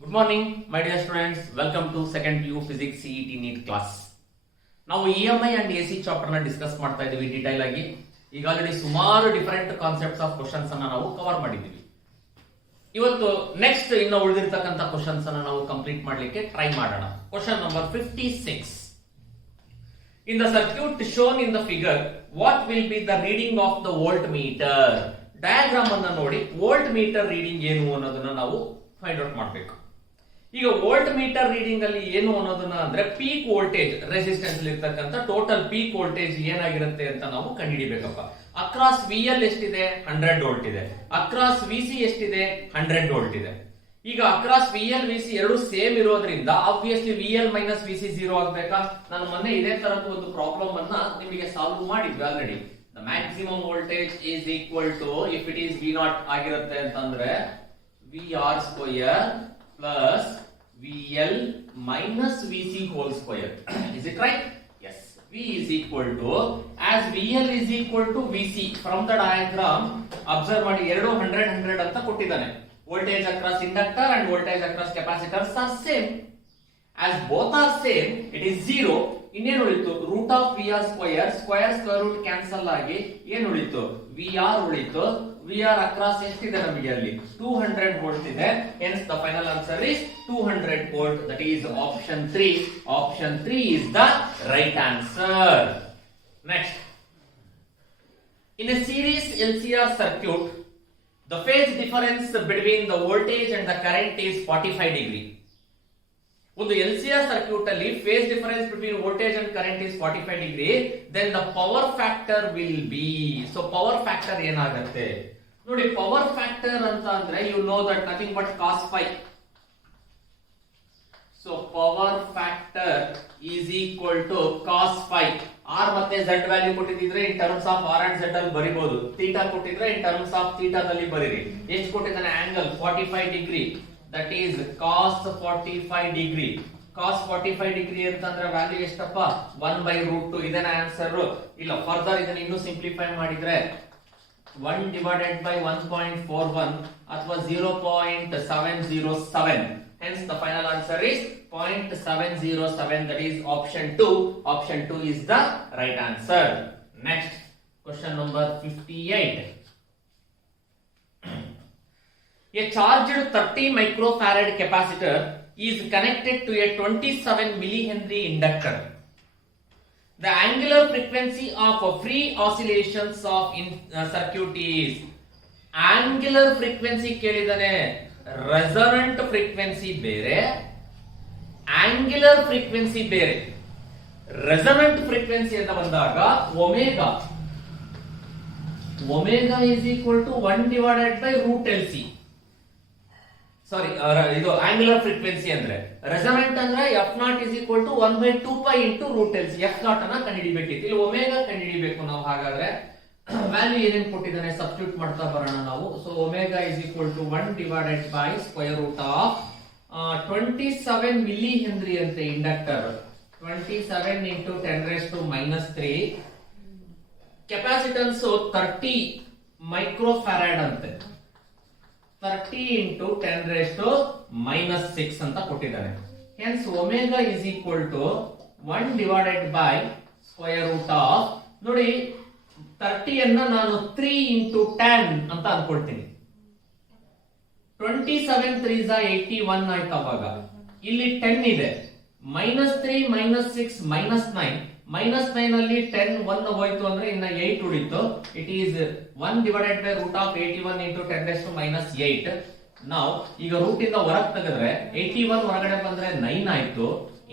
Good morning, my dear students. Welcome to second PU Physics CET NEET class. ನಾವು EMI and AC chapter ನ discuss ಮಾಡ್ತಾ ಇದೀವಿ detail ಆಗಿ. ಈಗಾಗಲೇ ಸುಮಾರು ಡಿಫರೆಂಟ್ ಕಾನ್ಸೆಪ್ಟ್ಸ್ ಆಫ್ ಕ್ವಶನ್ಸ್ ಅನ್ನ ನಾವು ಕವರ್ ಮಾಡಿದ್ದೀವಿ. ಇವತ್ತು ನೆಕ್ಸ್ಟ್ ಇನ್ನು ಉಳಿದಿರತಕ್ಕಂತ ಕ್ವಶನ್ಸ್ ಅನ್ನ ನಾವು ಕಂಪ್ಲೀಟ್ ಮಾಡಲಿಕ್ಕೆ ಟ್ರೈ ಮಾಡೋಣ. Question number 56. In the circuit shown in the figure, what will be the reading of the voltmeter? Diagram ಅನ್ನ ನೋಡಿ ವೋಲ್ಟ್ ಮೀಟರ್ ರೀಡಿಂಗ್ ಏನು ಅನ್ನೋದನ್ನ ನಾವು ಫೈಂಡ್ ಔಟ್ ಮಾಡಬೇಕು. ಈಗ ವೋಲ್ಟ್ ಮೀಟರ್ ರೀಡಿಂಗ್ ಅಲ್ಲಿ ಏನು ಅನ್ನೋದನ್ನ ಅಂದ್ರೆ ಪೀಕ್ ವೋಲ್ಟೇಜ್ ರೆಸಿಸ್ಟೆನ್ಸ್ ಇರ್ತಕ್ಕಂಥ ಟೋಟಲ್ ಪೀಕ್ ವೋಲ್ಟೇಜ್ ಏನಾಗಿರುತ್ತೆ ಅಂತ ನಾವು ಕಂಡುಹಿಡಿಬೇಕಪ್ಪ. ಅಕ್ರಾಸ್ VL ಎಷ್ಟಿದೆ? 100 ವೋಲ್ಟ್ ಇದೆ. ಅಕ್ರಾಸ್ VC ಎಷ್ಟಿದೆ? 100 ವೋಲ್ಟ್ ಇದೆ. ಈಗ ಅಕ್ರಾಸ್ VL VC ಎರಡು ಸೇಮ್ ಇರೋದ್ರಿಂದ ಆಬ್ವಿಯಸ್ಲಿ VL ಮೈನಸ್ VC 0 ಆಗ್ಬೇಕಾ? ನಾನು ಮೊನ್ನೆ ಇದೇ ತರದ್ದು ಒಂದು ಪ್ರಾಬ್ಲಮ್ ಅನ್ನ ನಿಮಗೆ ಸಾಲ್ವ್ ಮಾಡಿದ್ವಿ already. The maximum voltage is equal to, if it is V0 ಆಗಿರುತ್ತೆ ಅಂತಂದ್ರೆ VR square plus VL minus VC whole square. Is it right? Yes. V is equal to, as VL is equal to VC, from the diagram observe ಮಾಡಿ ಎರಡು 100 ಅಂತ ಕೊಟ್ಟಿದ್ದಾನೆ. Voltage across inductor and voltage across capacitors are same. As both are same, it is 0. ಇನ್ನೇನು ಉಳಿತು? Root of VR square square root cancel ಆಗಿ ಏನು ಉಳಿತು? VR ಉಳಿತು. VR ಅಕ್ರಾಸ್ ಎಷ್ಟಿದೆ ನಮಗೆ ಅಲ್ಲಿ? 200 ವೋಲ್ಟ್ ಇದೆ. Hence the final answer is 200 volt. That is option 3. Option 3 is the right answer. Next. In a series LCR circuit, the phase difference between the voltage and the current is 45 degree. ಒಂದು LCR circuit ಅಲ್ಲಿ phase difference between voltage and current is 45 degree, then the power factor will be. So power factor ಏನಾಗುತ್ತೆ ನೋಡಿ. Power factor ಅಂತ ಅಂದ್ರೆ you know that nothing but cos phi. So power factor is equal to cos phi. R ಮತ್ತೆ Z value ಕೊಟ್ಟಿದ್ರೆ in terms of R and Z ಅಲ್ಲಿ ಬರಿಬಹುದು. Theta ಕೊಟ್ಟಿದ್ರೆ in terms of ಥೀಟಾದಲ್ಲಿ ಬರೀರಿ. ಎಷ್ಟು ಕೊಟ್ಟಿದ್ದಾನೆ? Angle 45 degree. That is cos 45 degree. Cos 45 degree ಅಂತಂದ್ರೆ value ಎಷ್ಟಪ್ಪ? 1/√2. ಇದನ್ನ ಆನ್ಸರ್ ಇಲ್ಲ. ಫರ್ದರ್ ಇದನ್ನ ಇನ್ನೂ ಸಿಂಪ್ಲಿಫೈ ಮಾಡಿದ್ರೆ 1 divided by 1.41 ಅಥವಾ 0.707. Hence the final answer is 0.707. That is option 2. Option 2 is the right answer. Next, question number 58. A charged 30 microfarad capacitor is connected to a 27 millihenry inductor. The angular frequency of free oscillations of circuit is, angular frequency ಕೇಳಿದಾನೆ, resonant frequency ಬೇರೆ, angular frequency ಬೇರೆ. resonant frequency ಅಂತ ಬಂದಾಗ omega is equal to 1 divided by root LC. ಸಾರಿ, ಇದು angular frequency ಅಂದ್ರೆ. Resonant ಅಂದ್ರೆ f0 is equal to 1/2π into root LC. f0 ಅನ್ನ ಕಂಡುಹಿಡಿಬೇಕಿತ್ತು. ಇಲ್ಲಿ omega ಕಂಡುಹಿಡಿಬೇಕು ನಾವು. ಹಾಗಾದ್ರೆ ವ್ಯಾಲ್ಯೂ ಏನೇನು ಕೊಟ್ಟಿದ್ದಾನೆ ಸಬ್ಸ್ಟಿಟ್ಯೂಟ್ ಮಾಡ್ತಾ ಬರೋಣ ನಾವು. So omega is equal to 1 divided by square root of 27 milli henry ಅಂತೆ inductor. 27 into 10 raised to -3. Capacitance 30 microfarad ಅಂತೆ. 30 into 10 raised to -6 ಅಂತ ಕೊಟ್ಟಿದ್ದಾನೆ. Hence omega is equal to 1 divided by square root of, ನೋಡಿ 30 ಅನ್ನ ನಾನು 3 into 10 ಅಂತ ಅನ್ಕೊಳ್ತೀನಿ. 27 3s 81 ಆಯ್ತು. ಅವಾಗ ಇಲ್ಲಿ 10 ಇದೆ. -3 -6 -9. -9 ಅಲ್ಲಿ 10 1 ಹೋಯ್ತು ಅಂದ್ರೆ ಇನ್ನ 8 ಉಳಿತು. It is 1 divided by root of 81 into 10 raised to -8. ನಾವು ಈಗ ರೂಟ್ ಇಂದ ಹೊರಗೆ ತೆಗೆದ್ರೆ 81 ಹೊರಗಡೆ ಬಂದ್ರೆ 9 ಆಯ್ತು,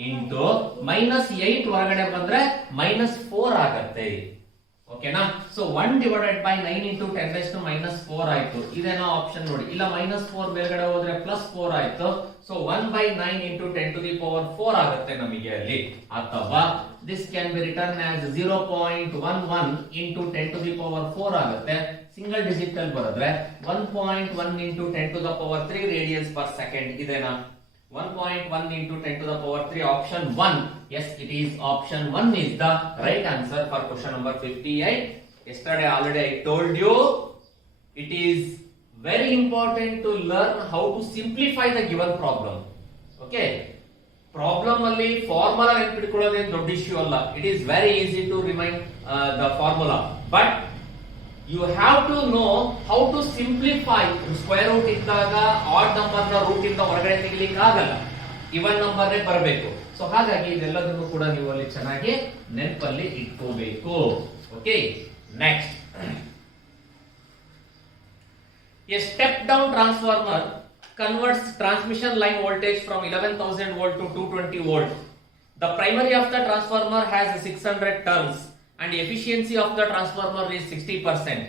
ಇಂಟು -8 ಹೊರಗಡೆ ಬಂದ್ರೆ -4 ಆಗತ್ತೆ. ಓಕೆನಾ? So 1 divided by 9 into 10 raised to -4 ಆಯ್ತು. ಇದೇನೋ ಆಪ್ಷನ್ ನೋಡಿ. ಇಲ್ಲ -4 ಮೇಲ್ಗಡೆ ಹೋದ್ರೆ +4 ಆಯ್ತು. So 1/9 into 10 to the power 4 ಆಗುತ್ತೆ ನಮಗೆ ಅಲ್ಲಿ. ಅಥವಾ this can be written as 0.11 into 10 to the power 4 ಆಗುತ್ತೆ. ಸಿಂಗಲ್ ಡಿಜಿಟ್ ಅಲ್ಲಿ ಬರೆದ್ರೆ 1.1 into 10 to the power 3 radians per second. ಇದೇನಾ? 1.1 into 10 to the power 3. Option 1. Yes, it is option 1 is the right answer for question number 58. Yesterday already I told you it is very important to learn how to simplify the given problem. Okay, problem ಅಲ್ಲಿ formula ನೆನ್ಪಿಟ್ಕೊಳ್ಳೋದೇನು ದೊಡ್ಡ issue ಅಲ್ಲ. It is very easy to remind the formula, but you have to know how to simplify. Square root ಇದ್ದಾಗ odd number ನ root ಇಂದ ಹೊರಗಡೆ ತೆಗಿಲಿಕ್ಕೆ ಆಗಲ್ಲ, ಇವನ್ ನಂಬರ್ ಬರಬೇಕು. ಸೊ ಹಾಗಾಗಿ ಇದೆಲ್ಲದನ್ನು ಕೂಡ ನೀವು ಅಲ್ಲಿ ಚೆನ್ನಾಗಿ ನೆನಪಲ್ಲಿ ಇಟ್ಕೋಬೇಕು. Okay, next, a step down transformer converts transmission line voltage from 11,000 volt to 220 volt. The primary of the transformer has 600 turns and efficiency of the transformer is 60%.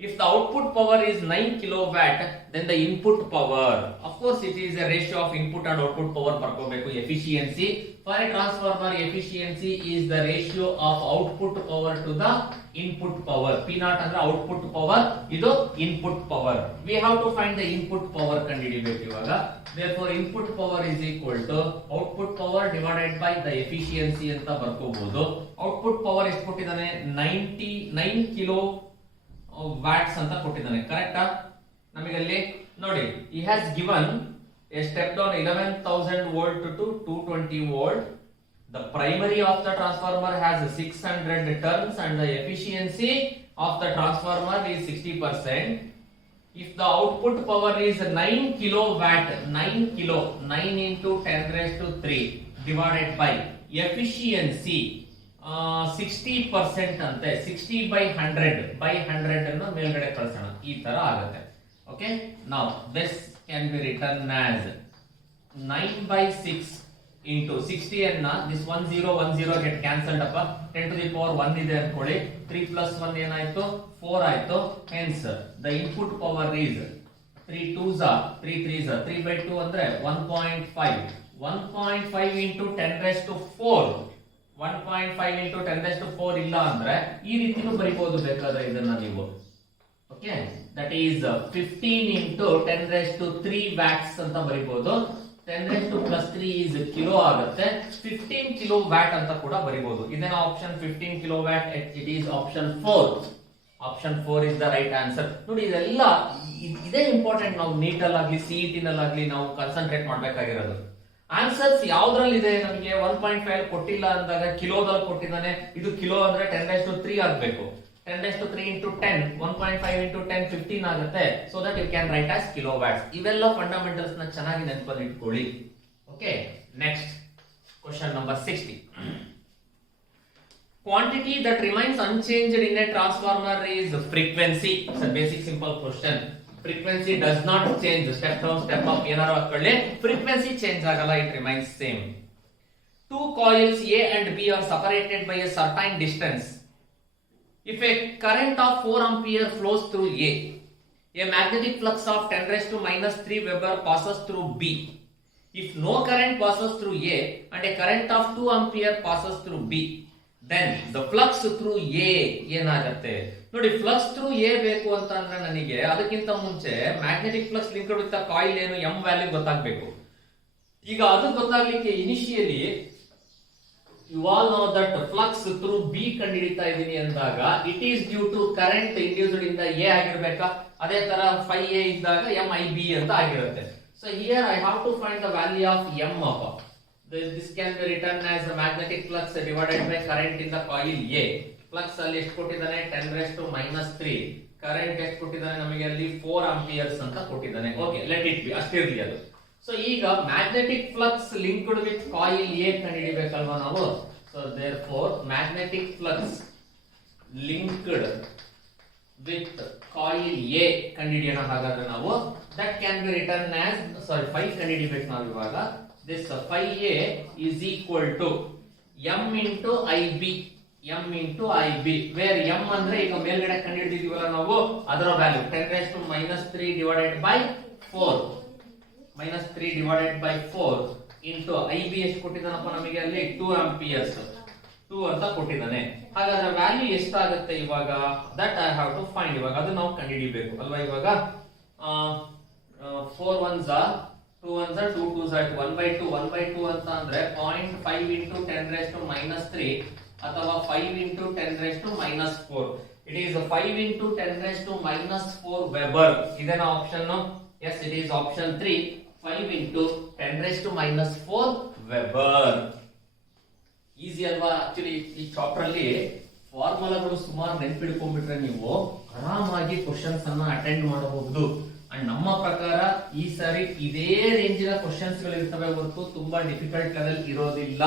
If the output power is 9 kilowatt, then the input power, of course it is a ratio of input and output power ಬರ್ಕೋಬೇಕು. Efficiency for a transformer, efficiency is the ratio of output power to the input power. P naught ಅಂದ್ರೆ output power, ಇದು input power. We have to find the input power ಕಂಡುಹಿಡಿಯಬೇಕು ಇವಾಗ. Therefore input power is equal to output power divided by the efficiency ಅಂತ ಬರ್ಕೋಬಹುದು. Output power ಎಷ್ಟು ಕೊಟ್ಟಿದ್ದಾನೆ? 99 kilo watts ಅಂತ ಕೊಟ್ಟಿದ್ದಾನೆ. ಕರೆಕ್ಟಾ? ನಮಗೆ ಅಲ್ಲಿ ನೋಡಿ, he has given a step down 11,000 volt to 220 volt. The primary of the transformer has 600 turns and the efficiency of the transformer is 60%. If the output power is 9 kilowatt, 9 into 10 raised to 3 divided by efficiency 60% ಅಂತೆ. 60 by 100 ಅನ್ನು ಮೇಲ್ಗಡೆ ಕಳಿಸೋಣ, ಈ ತರ ಆಗುತ್ತೆ. Okay, now this can be written as 9 by 6 into 60 ಅನ್ನ this 1010 get cancelled ಅಪ್ಪ. 10 to the power 1 ಇದೆ ಅನ್ಕೊಳ್ಳಿ. 3 plus 1 ಏನಾಯ್ತು? 4 ಆಯ್ತು. Hence the input power is 3 2s are 3 3s are 3 by 2 ಅಂದ್ರೆ 1.5. 1.5 into 10 raised to 4. 1.5 into 10 raised to 4 ಇಲ್ಲ ಅಂದ್ರೆ ಈ ರೀತಿನೂ ಬರಿಬಹುದು ಬೇಕಾದ್ರೆ ಇದನ್ನ ನೀವು. Okay, that is 15 into 10 raised to 3 watts ಅಂತ ಬರಿಬಹುದು. 10 raised to plus 3 is kilo ಆಗುತ್ತೆ. 15 ಕಿಲೋ ವ್ಯಾಟ್ ಅಂತ ಕೂಡ ಬರಿಬಹುದು. ಇದನ್ನ option 15 kilo watt, it is option 4. Option 4 is the right answer. ನೋಡಿ, ಇದೆಲ್ಲ ಇದೇ ಇಂಪಾರ್ಟೆಂಟ್. ನಾವು ನೀಟ್ ಅಲ್ಲಾಗ್ಲಿ ಸಿಇಟಿ ನಲ್ಲಾಗ್ಲಿ ನಾವು ಕಾನ್ಸಂಟ್ರೇಟ್ ಮಾಡ್ಬೇಕಾಗಿರೋದು. ಆನ್ಸರ್ಸ್ ಯಾವ್ದ್ರಲ್ಲಿ ಇದೆ? ನಮಗೆ 1.5 ಕೊಟ್ಟಿಲ್ಲ ಅಂದಾಗ ಕಿಲೋದಲ್ಲಿ ಕೊಟ್ಟಿದ್ದಾನೆ. ಇದು ಕಿಲೋ ಅಂದ್ರೆ 10 raised to 3 ಆಗಬೇಕು. 10 raised to 3 into 10, 1.5 into 10 15 ಆಗುತ್ತೆ. So that you can write as kilowatts. ಇವೆಲ್ಲ ಫಂಡಮೆಂಟಲ್ಸ್ ನ ಚೆನ್ನಾಗಿ ನೆನಪಲ್ಲಿ ಇಟ್ಕೊಳ್ಳಿ. Okay, next question number 60. Quantity that remains unchanged in a transformer is frequency. It's a basic simple question. Frequency does not change. Step down, step up ಏನಾರು ಹಾಕೊಳ್ಳಿ, frequency change ಆಗಲ್ಲ, it remains same. Two coils A and B are separated by a certain distance. If a current of 4 ampere flows through a magnetic flux of 10 raised to minus 3 Weber passes through B. If no current passes through A and a current of 2 ampere passes through B, then the flux through A ಏನಾಗುತ್ತೆ? ನೋಡಿ, flux through A ಬೇಕು ಅಂತ ಅಂದ್ರೆ ನನಗೆ ಅದಕ್ಕಿಂತ ಮುಂಚೆ magnetic flux linked with coil ಏನು M value ಗೊತ್ತಾಗಬೇಕು. ಈಗ ಅದು ಗೊತ್ತಾಗ್ಲಿಕ್ಕೆ initially you all know that flux through B ಕಂಡುಹಿಡಿತಾ ಇದೀನಿ ಅಂದಾಗ it is due to current induced ಇಂದ ಎ ಆಗಿರ್ಬೇಕಾ? ಅದೇ ತರ 5A ಇದ್ದಾಗ MIB ಅಂತ ಆಗಿರುತ್ತೆ. So here I have to find the value of M up. This can be written as the magnetic flux divided by current in the coil A. Flux ಅಲ್ಲಿ ಎಷ್ಟು ಕೊಟ್ಟಿದ್ದಾನೆ? 10 raised to minus 3. ಕರೆಂಟ್ ಎಷ್ಟು ಕೊಟ್ಟಿದ್ದಾನೆ ನಮಗೆ ಅಲ್ಲಿ? 4 amperes ಅಂತ ಕೊಟ್ಟಿದ್ದಾನೆ. Okay, let it be, ಅಷ್ಟಿರಲಿ ಅದು. ಸೊ ಈಗ magnetic flux linked with coil A ಕಂಡುಹಿಡಿಬೇಕಲ್ವಾ ನಾವು? So therefore magnetic flux linked with coil A ಕಂಡುಹಿಡಿಯೋಣ. ಹಾಗಾದ್ರೆ ನಾವು that can be written as, sorry 5 ಕಂಡುಹಿಡಿಬೇಕು ನಾವು ಇವಾಗ. This 5A is equal to M into IB. M into IB, where M ಅಂದ್ರೆ ಈಗ ಮೇಲ್ಗಡೆ ಕಂಡುಹಿಡಿದಿದೀವಲ್ಲ ನಾವು, ಅದರ value 10 raised to minus 3 divided by 4. minus 3 divided by 4 into IB ಎಷ್ಟು ಕೊಟ್ಟಿದ್ದಾನಪ್ಪ ನಮಗೆ ಅಲ್ಲಿ? 2 amperes. 2 ಅಂತ ಕೊಟ್ಟಿದ್ದಾನೆ. ಹಾಗಾದ್ರೆ ವ್ಯಾಲ್ಯೂ ಎಷ್ಟಾಗುತ್ತೆ ಇವಾಗ? That I have to find. ಇವಾಗ ಅದು ನಾವು ಕಂಡುಹಿಡಿಬೇಕು ಅಲ್ವಾ? ಇವಾಗ 4 ones are 2 ones are 2 2s are 1 by 2. 1 by 2 ಅಂತ ಅಂದ್ರೆ 0.5 into 10 raised to minus 3 ಅಥವಾ 5 into 10 raised to minus 4. It is 5 into 10 raised to minus 4 Weber. ಇದನ್ನ option yes, it is option 3. 5 into 10 raised to minus 4 Weber. Easy ಅಲ್ವಾ? Actually ಈ chapter ಅಲ್ಲಿ ಫಾರ್ಮುಲಾಗಳು ಸುಮಾರು ನೆನ್ಪಿಡ್ಕೊಂಡ್ಬಿಟ್ರೆ ನೀವು ಆರಾಮಾಗಿ ಕ್ವಶನ್ಸ್ ಅನ್ನ ಅಟೆಂಡ್ ಮಾಡಬಹುದು. ಅಂಡ್ ನಮ್ಮ ಪ್ರಕಾರ ಈ ಸಾರಿ ಇದೇ ರೇಂಜಿನ ಕ್ವಶನ್ಸ್ ಗಳು ಇರ್ತವೆ ಹೊರತು ತುಂಬಾ ಡಿಫಿಕಲ್ಟ್ ಲೆವೆಲ್ ಇರೋದಿಲ್ಲ.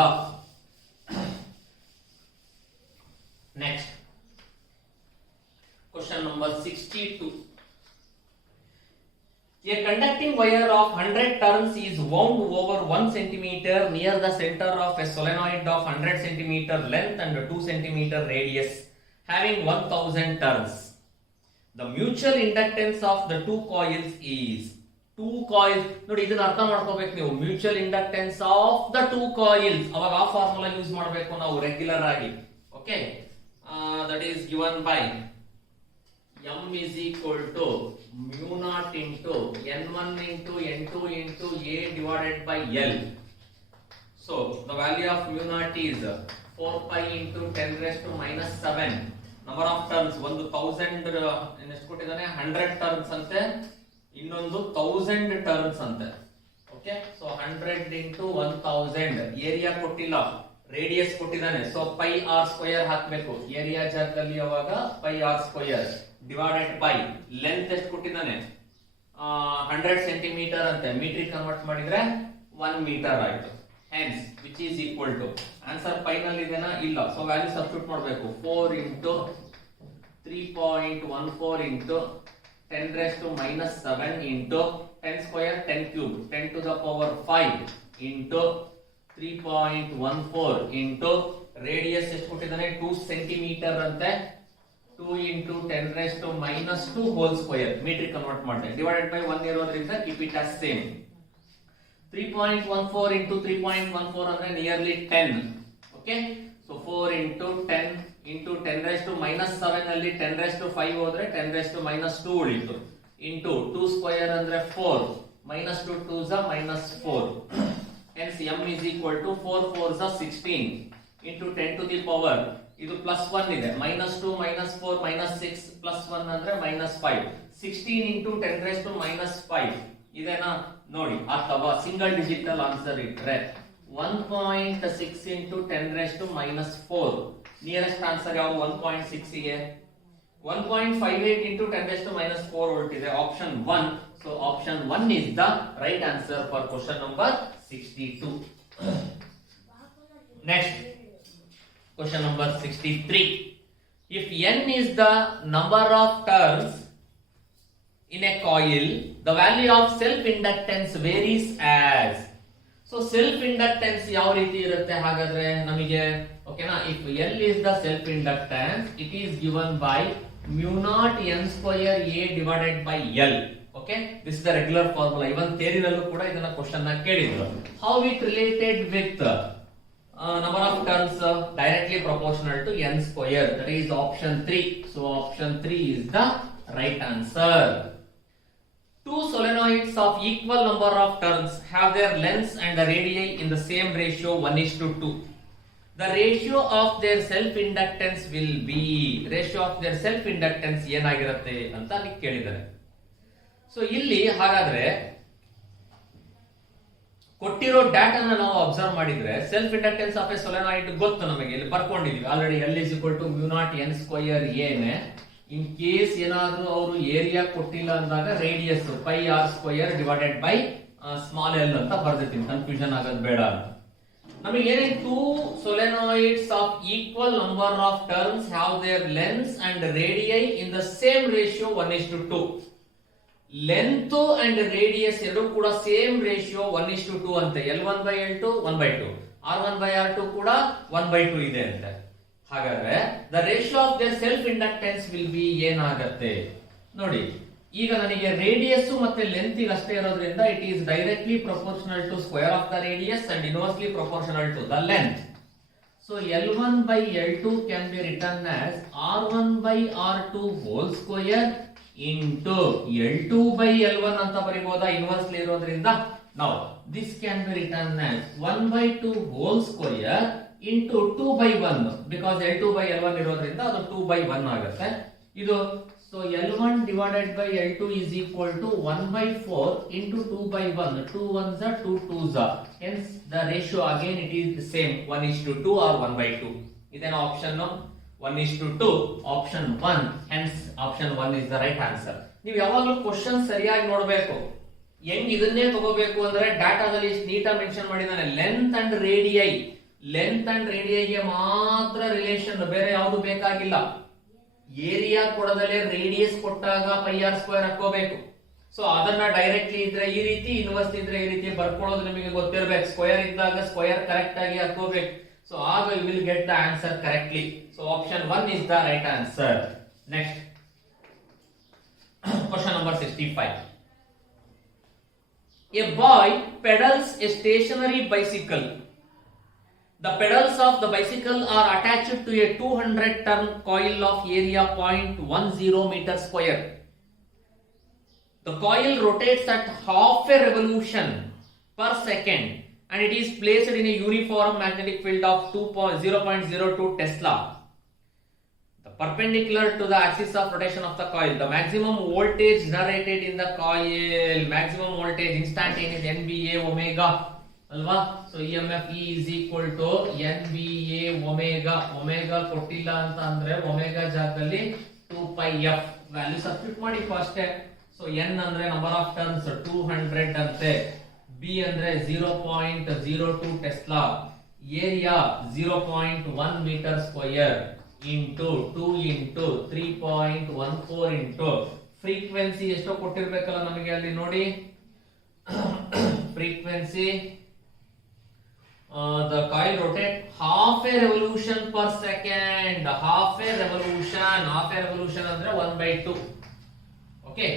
Next question number 62. A conducting wire of 100 turns is wound over 1 centimeter near the center of a solenoid of 100 centimeter length and 2 centimeter radius having 1000 turns. The mutual inductance of the two coils is 2 coils. ನೋಡಿ ಇದನ್ನ ಅರ್ಥ ಮಾಡ್ಕೋಬೇಕು ನೀವು. Mutual inductance of the 2 coils. ಅವಾಗ ಆ formula use ಮಾಡಬೇಕು ನಾವು regular ಆಗಿ. Okay, that is given by M is equal to mu naught into N1 into N2 into A divided by L. So the value of mu naught is 4 pi into 10 raised to minus 7. Number of turns, ಒಂದು 1000 ಎಷ್ಟು ಕೊಟ್ಟಿದ್ದಾನೆ, 100 turns ಅಂತೆ, ಇನ್ನೊಂದು 1000 turns ಅಂತೆ. Okay, so 100 into 1000. Area ಕೊಟ್ಟಿಲ್ಲ, radius ಕೊಟ್ಟಿದ್ದಾನೆ. So pi R square ಹಾಕಬೇಕು area ಜಾಗದಲ್ಲಿ. ಅವಾಗ pi R square divided by length ಎಷ್ಟು ಕೊಟ್ಟಿದ್ದಾನೆ, 100 ಸೆಂಟಿಮೀಟರ್ ಅಂತೆ. ಮೀಟರ್ ಕನ್ವರ್ಟ್ ಮಾಡಿದ್ರೆ 1 ಮೀಟರ್ ಆಯ್ತು. Hence which is equal to answer final ಇದೆನಾ, ಇಲ್ಲ. ಸೊ ವ್ಯಾಲ್ಯೂ ಸಬ್ಸ್ಟಿಟ್ಯೂಟ್ ಮಾಡಬೇಕು. 4 into 3.14 into 10 raised to minus 7 into 10 square 10 cube 10 to the power 5 into 3.14 into radius ಎಷ್ಟು ಕೊಟ್ಟಿದ್ದಾನೆ, 2 ಸೆಂಟಿಮೀಟರ್ ಅಂತೆ. 2 into 10 raised to minus 2 whole square metre convert ಮಾಡಿದೆ. Divided by 1 ಇರೋದ್ರಿಂದ keep it as same. 3.14 into 3.14 ಅಂದ್ರೆ nearly 10. Okay, so 4 into 10 into 10 raised to minus 7 ಅಲ್ಲಿ 10 raised to 5 ಹೋದ್ರೆ 10 raised to minus 2 ಉಳಿತು. into 2 square ಅಂದ್ರೆ 4 minus 2 2s are minus 4. hence m is equal to 4 4s are 16 into 10 to the power ಇದು plus 1 ಇದೆ, minus 2 minus 4 minus 6 plus 1 ಅಂದ್ರೆ minus 5. 16 into 10 raised to minus 5 ಇದೆನಾ ನೋಡಿ. ಅಥವಾ single digital answer ಇಟ್ರೆ 1.6 into 10 raised to minus 4. Nearest answer ಯಾವುದು 1.6 ಗೆ? 1.58 into 10 raised to minus 4 volt ಇದೆ. Option 1. So option 1 is the right answer for question number 62. Next, question number 63. If n is the number of turns in a coil, the value of self inductance varies as. So self inductance ಯಾವ ರೀತಿ ಇರುತ್ತೆ ಹಾಗಾದ್ರೆ ನಮಗೆ? ಓಕೆನಾ, if L is the self inductance, it is given by mu naught n square A divided by L. Okay, this is the regular formula. Even theory ನಲ್ಲೂ ಕೂಡ ಇದನ್ನ question ನ ಕೇಳಿದ್ರು. How it related with number of turns? Directly proportional to n square. That is option 3. So option 3 is the right answer. Two solenoids of equal number of turns have their lengths and the radii in the same ratio 1:2. The ratio of their self inductance will be. Ratio of their self inductance ಏನಾಗಿರುತ್ತೆ ಅಂತ ಅಲ್ಲಿ ಕೇಳಿದ್ದಾರೆ. So ಇಲ್ಲಿ ಹಾಗಾದ್ರೆ ಕೊಟ್ಟಿರೋ ಡಾಟಾನ ನಾವು observe ಮಾಡಿದ್ರೆ self inductance of A solenoid ಗೊತ್ತು ನಮಗೆ, ಇಲ್ಲಿ ಬರ್ಕೊಂಡಿದೀವಿ already. L is equal to mu naught n square A ನೇ. ಇನ್ ಕೇಸ್ ಏನಾದ್ರೂ ಅವರು ಏರಿಯಾ ಕೊಟ್ಟಿಲ್ಲ ಅಂದಾಗ radius pi R square divided by small L ಅಂತ ಬರ್ದಿರ್ತೀನಿ, ಕನ್ಫ್ಯೂಷನ್ ಆಗೋದು ಬೇಡ ಅಂತ. ನಮಗೆ ಏನೇ 2 solenoids of equal number of turns have their lengths and radii in the same ratio 1:2. Length and radius ಎರಡು ಕೂಡ ಸೇಮ್ ರೇಷಿಯೋ 1:2 ಅಂತೆ. L1 by L2 1/2, R1 by R2 ಕೂಡ 1/2 ಇದೆ ಅಂತೆ. ಹಾಗಾದ್ರೆ the ratio of their self inductance will be ಏನಾಗತ್ತೆ ನೋಡಿ. ಈಗ ನನಗೆ ರೇಡಿಯಸ್ ಮತ್ತೆ ಲೆಂತ್ ಈಗ ಅಷ್ಟೇ ಇರೋದ್ರಿಂದ it is directly proportional to square of the radius and inversely proportional to the length. So L1 by L2 can be written as R1 by R2 whole square into L2 by L1 ಅಂತ ಬರಿಬಹುದಾ inversely ಇರೋದ್ರಿಂದ. Now this can be written as 1/2 whole square into 2/1 because L2 by L1 ಇರೋದ್ರಿಂದ ಅದು 2/1 ಆಗುತ್ತೆ. ಇದು so L1 divided by L2 is equal to 1/4 into 2/1. 2 ones are 2 twos are. Hence the ratio again it is the same 1:2 or 1/2. Then option 1:2 option 1. Hence option 1 is the right answer. ನೀವು ಯಾವಾಗಲೂ question ಸರಿಯಾಗಿ ನೋಡಬೇಕು. ಹೆಂಗ್ ಇದನ್ನೇ ತಗೋಬೇಕು ಅಂದ್ರೆ ಡಾಟಾದಲ್ಲಿ ನೀಟಾಗಿ mention ಮಾಡಿದಾನೆ. ಲೆಂತ್ ಅಂಡ್ ರೇಡಿಯೈಗೆ ಮಾತ್ರ ರಿಲೇಷನ್, ಬೇರೆ ಯಾವುದು ಬೇಕಾಗಿಲ್ಲ. ಏರಿಯಾ ಕೊಡದಲ್ಲೇ ರೇಡಿಯಸ್ ಕೊಟ್ಟಾಗ πr² ಹಾಕೋಬೇಕು. ಸೊ ಅದನ್ನ ಡೈರೆಕ್ಟ್ಲಿ ಇದ್ರೆ ಈ ರೀತಿ, ಇನ್ವರ್ಸ್ ಇದ್ರೆ ಈ ರೀತಿ ಬರ್ಕೊಳ್ಳೋದು ನಿಮಗೆ ಗೊತ್ತಿರಬೇಕು. ಸ್ಕ್ವೇರ್ ಇದ್ದಾಗ ಸ್ಕ್ವೇರ್ ಕರೆಕ್ಟ್ ಆಗಿ ಹಾಕೋಬೇಕು. ಸೊ ಆಗ you will get the answer correctly. So option 1 is the right answer. Next question number 65. A boy pedals a stationary bicycle. The pedals of the bicycle are attached to a 200 ton coil of area 0.10 meter square. The coil rotates at half a revolution per second and it is placed in a uniform magnetic field of 0.02 Tesla. The perpendicular to the axis of rotation of the coil. The maximum voltage generated in the coil, maximum voltage instantaneous NBA omega. ಅಲ್ವಾ? So EMF E is equal to NBA omega. Omega ಕೊಟ್ಟಿಲ್ಲ ಅಂತ ಅಂದ್ರೆ omega ಜಾಗದಲ್ಲಿ 2πf value substitute ಮಾಡಿ ಅಷ್ಟೇ. So n ಅಂದ್ರೆ number of turns 200 ಅಂತೆ, b ಅಂದ್ರೆ 0.02 tesla, area 0.1 metre square into 2 into 3.14 into frequency ಎಷ್ಟೋ ಕೊಟ್ಟಿರ್ಬೇಕಲ್ಲ ನಮಗೆ ಅಲ್ಲಿ ನೋಡಿ. Frequency the coil rotate half a revolution per second. half a revolution ಅಂದ್ರೆ 1/2. okay,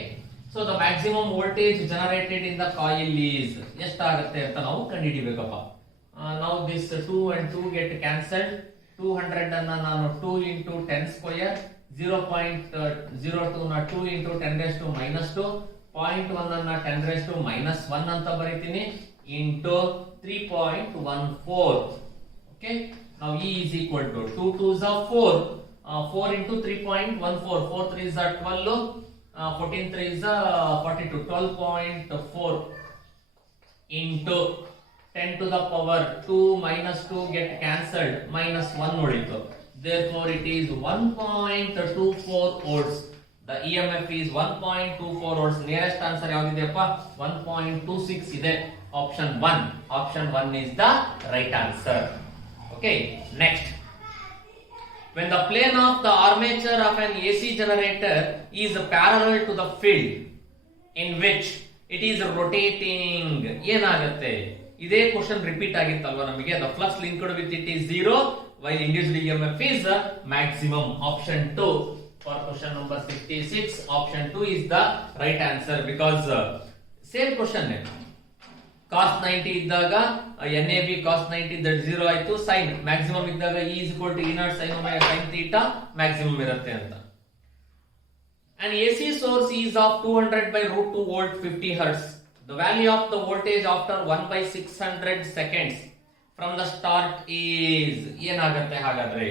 so the maximum voltage generated in the coil is ಎಷ್ಟಾಗುತ್ತೆ ಅಂತ ನಾವು ಕಂಡುಹಿಡಿಯಬೇಕಪ್ಪ. now this 2 and 2 get cancelled. 200 ಅನ್ನ ನಾನು 2 into 10 square, 0.02 ನ 2 into 10 raised to minus 2, 0.1 ಅನ್ನ 10 raised to minus 1 ಅಂತ ಬರೀತೀನಿ into 3.14. okay, now E is equal to 2 2s are 4, 4 into 3.14, 4 3s are 12, 14 3s are 42, 12.4 into 10 to the power 2 minus 2 get cancelled, minus 1 ಉಳಿತು. therefore it is 1.24 volts. the EMF is 1.24 volts. nearest answer ಯಾವಾಗಿದೆಯಪ್ಪ? 1.26 ಇದೆ. option 1 is the right answer. okay, next. when the plane of the armature of an AC generator is parallel to the field in which it is rotating, ಏನಾಗುತ್ತೆ? ಇದೇ question repeat ಆಗಿತ್ತಲ್ವಾ ನಮಗೆ. the flux linked with it is 0 while induced EMF is maximum. option 2 for question number 66. option 2 is the right answer because same question cos 90 ಇದ್ದಾಗ NAB cos 90 that 0 ಆಯ್ತು. sin maximum ಇದ್ದಾಗ E is equal to E naught sin omega sin theta maximum ಇರುತ್ತೆ ಅಂತ. An AC source is of 200 by root 2 volt 50 hertz. The value of the voltage after 1/600 seconds from the start is ಏನಾಗುತ್ತೆ ಹಾಗಾದ್ರೆ?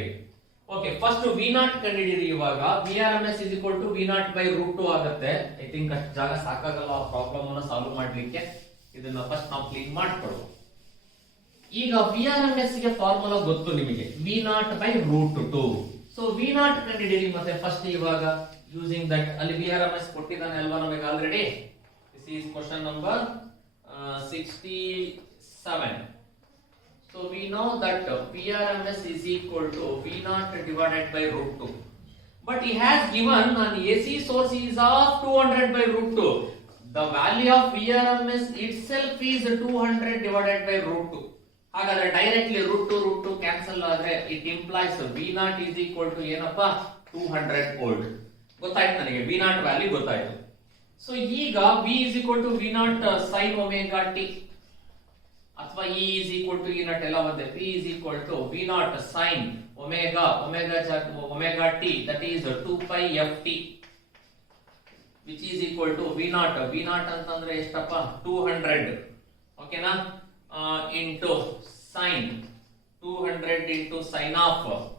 Okay, first V0 ಕಂಡುಹಿಡಿಯಿರಿ. ಇವಾಗ VRMS is equal to V0 by root 2 ಆಗುತ್ತೆ. I think ಅಷ್ಟು ಜಾಗ ಸಾಕಾಗಲ್ಲ ಆ problem ಅನ್ನು ಸಾಲ್ವ್ ಮಾಡ್ಲಿಕ್ಕೆ. ಇದನ್ನ ಫಸ್ಟ್ ನಾವು ಕ್ಲೀನ್ ಮಾಡ್ಕೊಳ್ಳೋಣ. ಈಗ VRMS ಗೆ ಫಾರ್ಮುಲಾ ಗೊತ್ತು ನಿಮಗೆ, V0 by root 2. So V0 ಕಂಡುಹಿಡಿಯಿರಿ ಮತ್ತೆ ಫಸ್ಟ್. ಇವಾಗ ಯೂಸಿಂಗ್ ದಟ್ ಅಲ್ಲಿ VRMS ಕೊಟ್ಟಿದ್ದಾನೆ ಅಲ್ವಾ ನಮಗೆ already. This is question number 67. So we know that VRMS is equal to V0 divided by root 2. But he has given an AC source is of 200 by root 2. The value of VRMS itself is 200 divided by root 2. ಹಾಗಾದ್ರೆ directly root 2 cancel ಆದ್ರೆ it implies V0 is equal to ಏನಪ್ಪ 200 volt. ಗೊತ್ತಾಯ್ತು ನನಗೆ, V0 value ಗೊತ್ತಾಯ್ತು. So ಈಗ V is equal to V0 sin omega t ಅಥವಾ E is equal to E naught ಎಲ್ಲ ಒಂದೇ. P is equal to V0 sin omega t that is 2pi ft which is equal to V0 ಅಂತಂದ್ರೆ ಎಷ್ಟಪ್ಪ 200 ಓಕೆನಾ into sin 200 200 into sine of,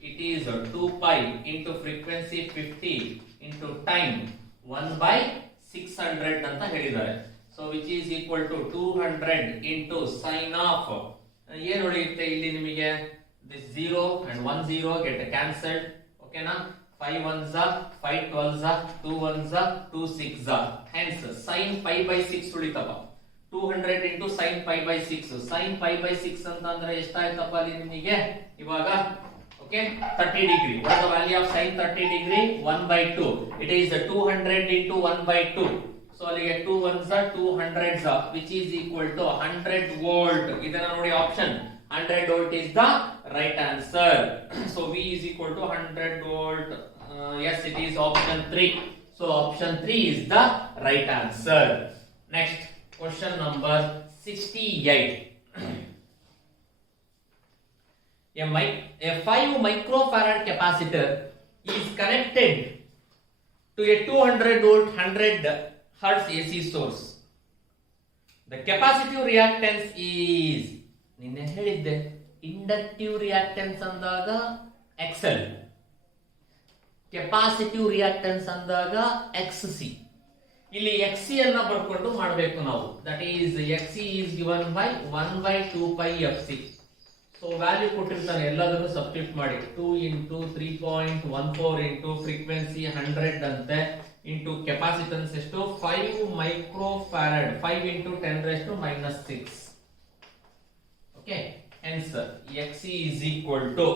it is 2 pi into frequency 50 into time 1 by 600 ಅಂತ ಹೇಳಿದ್ದಾರೆ. So which is equal to 200 into sine of, ಏನು ಉಳಿಯುತ್ತೆ ಇಲ್ಲಿ ನಿಮಗೆ, this 0 and 1 0 get cancelled. ಓಕೆನಾ, 5 1s are 5 12s are 2 1s are 2 6s are, hence sin pi by 6 ಉಳಿತಪ್ಪ. 200 into sin pi by 6, sin pi by 6 ಅಂತ ಅಂದ್ರೆ ಎಷ್ಟಾಯ್ತಪ್ಪ ಅಲ್ಲಿ ನಿಮಗೆ ಇವಾಗ, okay, 30 degree. What is the value of sin 30 degree? 1 by 2. It is 200 into 1 by 2. So ಅಲ್ಲಿಗೆ 2 1s are 200s are, which is equal to 100 volt. ಇದನ್ನ ನೋಡಿ option 100 volt is the right answer. So V is equal to 100 volt. Yes, it is option 3. So option 3 is the right answer. Next, question number 68. A 5 microfarad capacitor is connected to a 200 volt 100 hertz AC source. The capacitive reactance is, ನಿನ್ನೆ ಹೇಳಿದ್ದೆ, inductive reactance ಅಂದಾಗ XL, capacitive reactance ಅಂದಾಗ XC. ಇಲ್ಲಿ XC ಅನ್ನ ಬರ್ಕೊಂಡು ಮಾಡಬೇಕು ನಾವು. That is XC is given by 1 by 2 pi FC. So value ಕೊಟ್ಟಿರ್ತಾನೆ, ಎಲ್ಲದನ್ನು ಸಬ್ಸ್ಟಿಟ್ಯೂಟ್ ಮಾಡಿ. 2 into 3.14 into ಫ್ರೀಕ್ವೆನ್ಸಿ 100 ಅಂತೆ ಇಂಟು ಕೆಪಾಸಿಟನ್ಸ್ ಎಷ್ಟು 5 microfarad, 5 into 10 raised to minus 6. Okay, hence Xc is equal to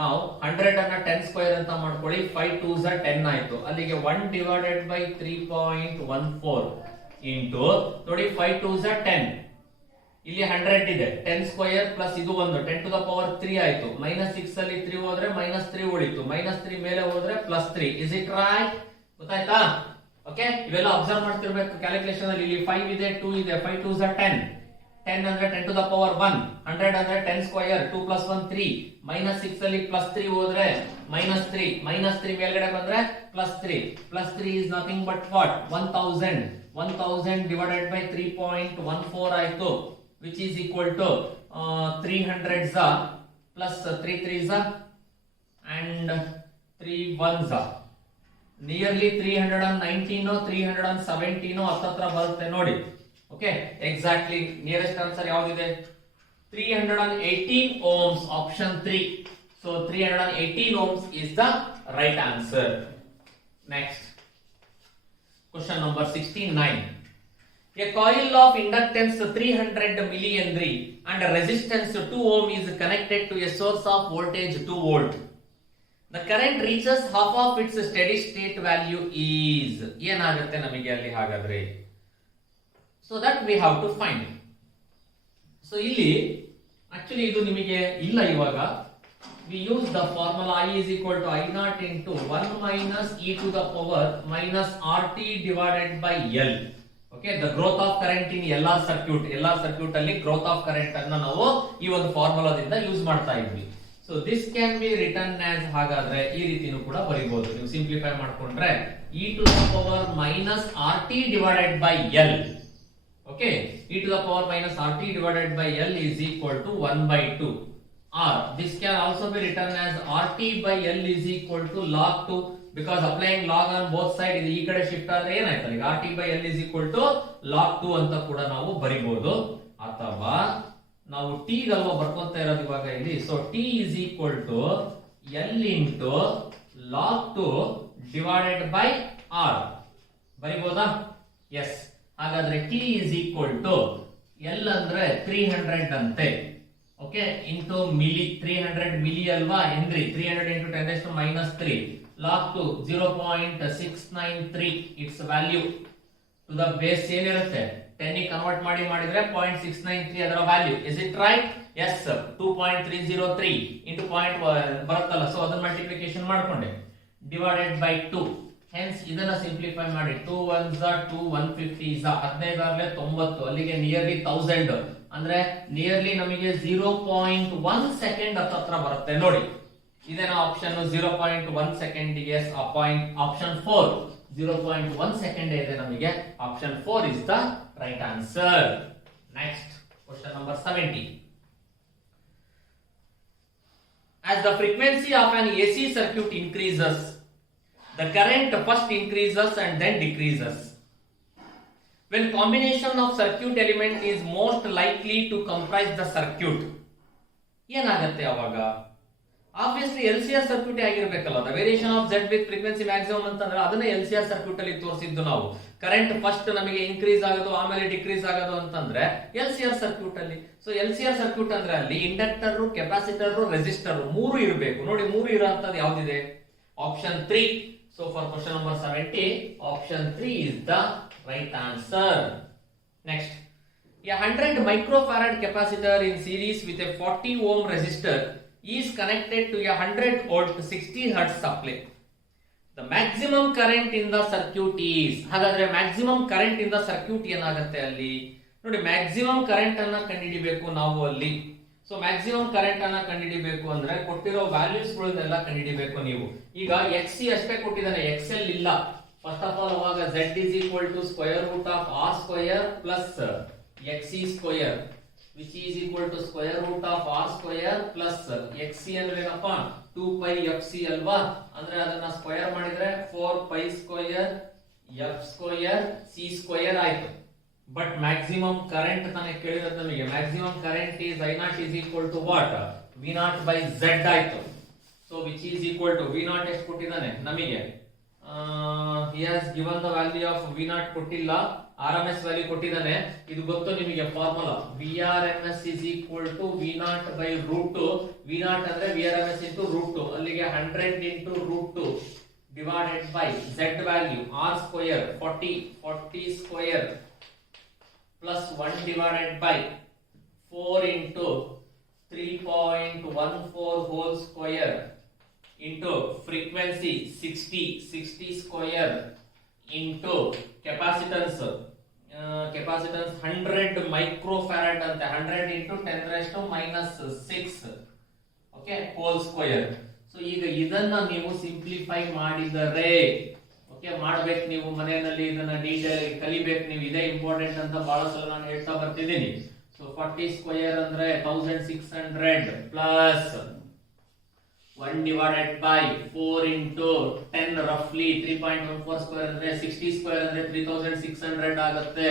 now 100 ಅನ್ನ 10 ಸ್ಕ್ವೇರ್ ಅಂತ ಮಾಡ್ಕೊಳ್ಳಿ. 5 2s are 10 ಆಯ್ತು. ಅಲ್ಲಿಗೆ 1 divided by 3.14 into ನೋಡಿ 5 2s are 10. ಇಲ್ಲಿ 100 ಇದೆ, 10 ಸ್ಕ್ವೇರ್ ಪ್ಲಸ್ ಇದು ಒಂದು 10 to the power 3 ಆಯ್ತು. ಮೈನಸ್ 6 ಅಲ್ಲಿ 3 ಹೋದ್ರೆ ಮೈನಸ್ 3 ಉಳಿತು, ಮೈನಸ್ 3 ಮೇಲೆ ಹೋದ್ರೆ ಪ್ಲಸ್ 3. Is it right? ಗೊತ್ತಾಯ್ತಾ? ಓಕೆ, ಇವೆಲ್ಲ ಅಬ್ಸರ್ವ್ ಮಾಡ್ತಿರ್ಬೇಕು ಕ್ಯಾಲ್ಕುಲೇಷನ್ ಅಲ್ಲಿ. ಇಲ್ಲಿ 5 ಇದೆ, 2 ಇದೆ, 5 2s are 10. 10 ಅಂದ್ರೆ 10 to the power 1, 100 ಅಂದ್ರೆ 10 ಸ್ಕ್ವೇರ್, 2 plus 1 3, ಮೈನಸ್ 6 ಅಲ್ಲಿ ಪ್ಲಸ್ 3 ಹೋದ್ರೆ ಮೈನಸ್ 3, ಮೈನಸ್ 3 ಮೇಲ್ಗಡೆ ಬಂದ್ರೆ plus 3, plus 3 is nothing but what? 1000 divided by 3.14 ಆಯ್ತು, which is equal to 300s plus 3 3s and 3 1s, nearly 319 317 ಹತ್ತತ್ರ ಬರುತ್ತೆ ನೋಡಿ. ಓಕೆ, ಎಕ್ಸಾಕ್ಟ್ಲಿ ನಿಯರೆಸ್ಟ್ ಆನ್ಸರ್ ಯಾವ್ದಿದೆ? 318 ohms, option 3. So 318 ohms is the right answer. Next, question number 69. A coil of inductance 300 millihenry and resistance 2 ohm is connected to a source of voltage 2 volt. The current reaches half of its steady state value is, ಏನಾಗುತ್ತೆ ನಮಗೆ ಅಲ್ಲಿ ಹಾಗಾದ್ರೆ? So that we have to find. So ಇಲ್ಲಿ actually ಇದು ನಿಮಗೆ ಇಲ್ಲ ಇವಾಗ. We use the formula I is equal to I naught into 1 minus e to the power minus RT divided by L. Okay, the growth of current in LR circuit ಅಲ್ಲಿ growth of current ಅನ್ನು ನಾವು ಈ ಒಂದು ಫಾರ್ಮುಲಾದಿಂದ use ಮಾಡ್ತಾ ಇದ್ವಿ. So this can be written as, ಹಾಗಾದ್ರೆ ಈ ರೀತಿನೂ ಕೂಡ ಬರೀಬಹುದು. ನೀವು ಸಿಂಪ್ಲಿಫೈ ಮಾಡ್ಕೊಂಡ್ರೆ e to the power minus RT divided by L. Okay, e to the power minus RT divided by L is equal to 1 by 2. Or this can also be written as RT by L is equal to log 2, because applying log on both sides ಇದು ಈ ಕಡೆ shift ಆದ್ರೆ ಏನಾಯ್ತು, ಈಗ RT by L is equal to log 2 ಅಂತ ಕೂಡ ನಾವು ಬರಿಬಹುದು. ಅಥವಾ ನಾವು t ಗಲ್ವಾ ಬರ್ಕೊಂತ ಇರೋದು ಇವಾಗ ಇಲ್ಲಿ. So t is equal to L into log 2 divided by R ಬರಿಬಹುದಾ? S. ಹಾಗಾದ್ರೆ t is equal to L ಅಂದ್ರೆ 300 ಅಂತೆ. ಓಕೆ, ಇಂಟು ಮಿಲಿ, 300 ಮಿಲಿ ಅಲ್ವಾ, henry, 300 into 10 raised to minus 3, log 2 0.693 its value to the base ಏನಿರುತ್ತೆ 10 ಗೆ convert ಮಾಡಿದ್ರೆ 0.693 ಅದರ value. Is it right? Yes. 2.303 into point ಬರುತ್ತಲ್ಲ, so ಅದನ್ನ ಮಲ್ಟಿಪ್ಲಿಕೇಶನ್ ಮಾಡ್ಕೊಂಡೆ, ಡಿವೈಡೆಡ್ ಬೈ 2. ಹೆನ್ಸ್ ಇದನ್ನ ಸಿಂಪ್ಲಿಫೈ ಮಾಡಿ 2 1s are 2 150 is 15 90, ಅಲ್ಲಿಗೆ ನಿಯರ್ಲಿ 1000 ಅಂದ್ರೆ ನಿಯರ್ಲಿ ನಮಗೆ 0.1 ಸೆಕೆಂಡ್ ಹತ್ರ ಬರುತ್ತೆ ನೋಡಿ. ಇದೇನಾ ಆಪ್ಷನ್ 0.1 ಸೆಕೆಂಡಿಗೆ ಪಾಯಿಂಟ್ ಆಪ್ಷನ್ 4 0.1 ಸೆಕೆಂಡ್ ಇದೆ ನಮಗೆ. Option 4 is the right answer. Next, Question number 70. As the frequency of an AC circuit increases, the current first increases and then decreases. When combination of circuit element is most likely to comprise the circuit, ಏನಾಗುತ್ತೆ ಅವಾಗ? Obviously LCR circuit ಆಗಿರ್ಬೇಕಲ್ಲ. The variation of Z with frequency maximum ಅಂತಂದ್ರೆ ಅದನ್ನ LCR circuit ಅಲ್ಲಿ ತೋರಿಸಿದ್ದು ನಾವು. Current first ನಮಗೆ increase ಆಗೋದು ಆಮೇಲೆ ಡಿಕ್ರೀಸ್ ಆಗೋದು ಅಂತಂದ್ರೆ LCR ಸರ್ಕ್ಯೂಟ್ ಅಲ್ಲಿ. ಸೊ LCR ಸರ್ಕ್ಯೂಟ್ ಅಂದ್ರೆ ಅಲ್ಲಿ ಇಂಡಕ್ಟರ್, ಕೆಪಾಸಿಟರ್, ರೆಸಿಸ್ಟರ್ ಮೂರು ಇರಬೇಕು. ನೋಡಿ ಮೂರು ಇರೋಂಥದ್ದು ಯಾವ್ದಿದೆ? Option 3. So for question number 70, ಆಪ್ಷನ್ 3 is the right answer. Next, a 100 microfarad capacitor in series with a 40 ohm resistor is connected to a 100 volt 60 hertz supply. The maximum current in the circuit is, ಹಾಗಾದ್ರೆ maximum current in the circuit ಏನಾಗುತ್ತೆ ಅಲ್ಲಿ? ನೋಡಿ maximum current ಅನ್ನ ಕಂಡುಹಿಡಿಬೇಕು ನಾವು ಅಲ್ಲಿ. So maximum current ಅನ್ನ ಕಂಡುಹಿಡಿಬೇಕು ಅಂದ್ರೆ ಕೊಟ್ಟಿರೋ ವ್ಯಾಲ್ಯೂಸ್ ಗಳನ್ನೆಲ್ಲ ಕಂಡುಹಿಡಿಬೇಕು ನೀವು. ಈಗ XC ಅಷ್ಟೇ ಕೊಟ್ಟಿದ್ದಾನೆ, XL ಇಲ್ಲ. ಫಸ್ಟ್ ಆಫ್ ಆಲ್ ಅವಾಗ Z is equal to square root of R square plus XC square, which is equal to square root of R square plus XC ಅಂದ್ರೆ ಏನಪ್ಪ 2 pi FC ಅಲ್ವಾ? ಅಂದ್ರೆ ಅದನ್ನ ಸ್ಕ್ವೇರ್ ಮಾಡಿದ್ರೆ 4 pi square F square C square ಆಯ್ತು. But maximum current ತಾನೇ ಕೇಳಿರೋದು ನಮಗೆ. Maximum current is I0 is equal to what? V0 by Z ಆಯ್ತು. So which is equal to V0 ಎಷ್ಟು ಕೊಟ್ಟಿದ್ದಾನೆ ನಮಗೆ? he has given the value of V0 ಕೊಟ್ಟಿಲ್ಲ, RMS value ಕೊಟ್ಟಿದ್ದಾನೆ. ಇದು ಗೊತ್ತು ನಿಮಗೆ formula. VRMS is equal to V0 by root 2. V0 ಅಂದ್ರೆ VRMS into root 2. ಅಲ್ಲಿಗೆ 100 into root 2 divided by Z value R square 40 square plus 1 divided by 4 into 3.14 whole square into frequency 60 square into capacitance 100 microfarad ante 100 into 10 raised to minus 6 okay whole square. So ಈಗ ಇದನ್ನ ನೀವು simplify ಮಾಡಿದರೆ okay ಮಾಡಬೇಕು ನೀವು ಮನೆಯಲ್ಲಿ ಇದನ್ನ detail ಕಲಿಬೇಕು ನೀವು. ಇದೇ ಇಂಪಾರ್ಟೆಂಟ್ ಅಂತ ಬಹಳ ಸಲ ನಾನು ಹೇಳ್ತಾ ಬರ್ತಿದ್ದೀನಿ. ಸೊ 40 ಸ್ಕ್ವೇರ್ ಅಂದ್ರೆ 1600 plus 1 divided by 4 into 10 roughly 3.14 square ಅಂದ್ರೆ 60 square ಅಂದ್ರೆ 3600 ಆಗುತ್ತೆ.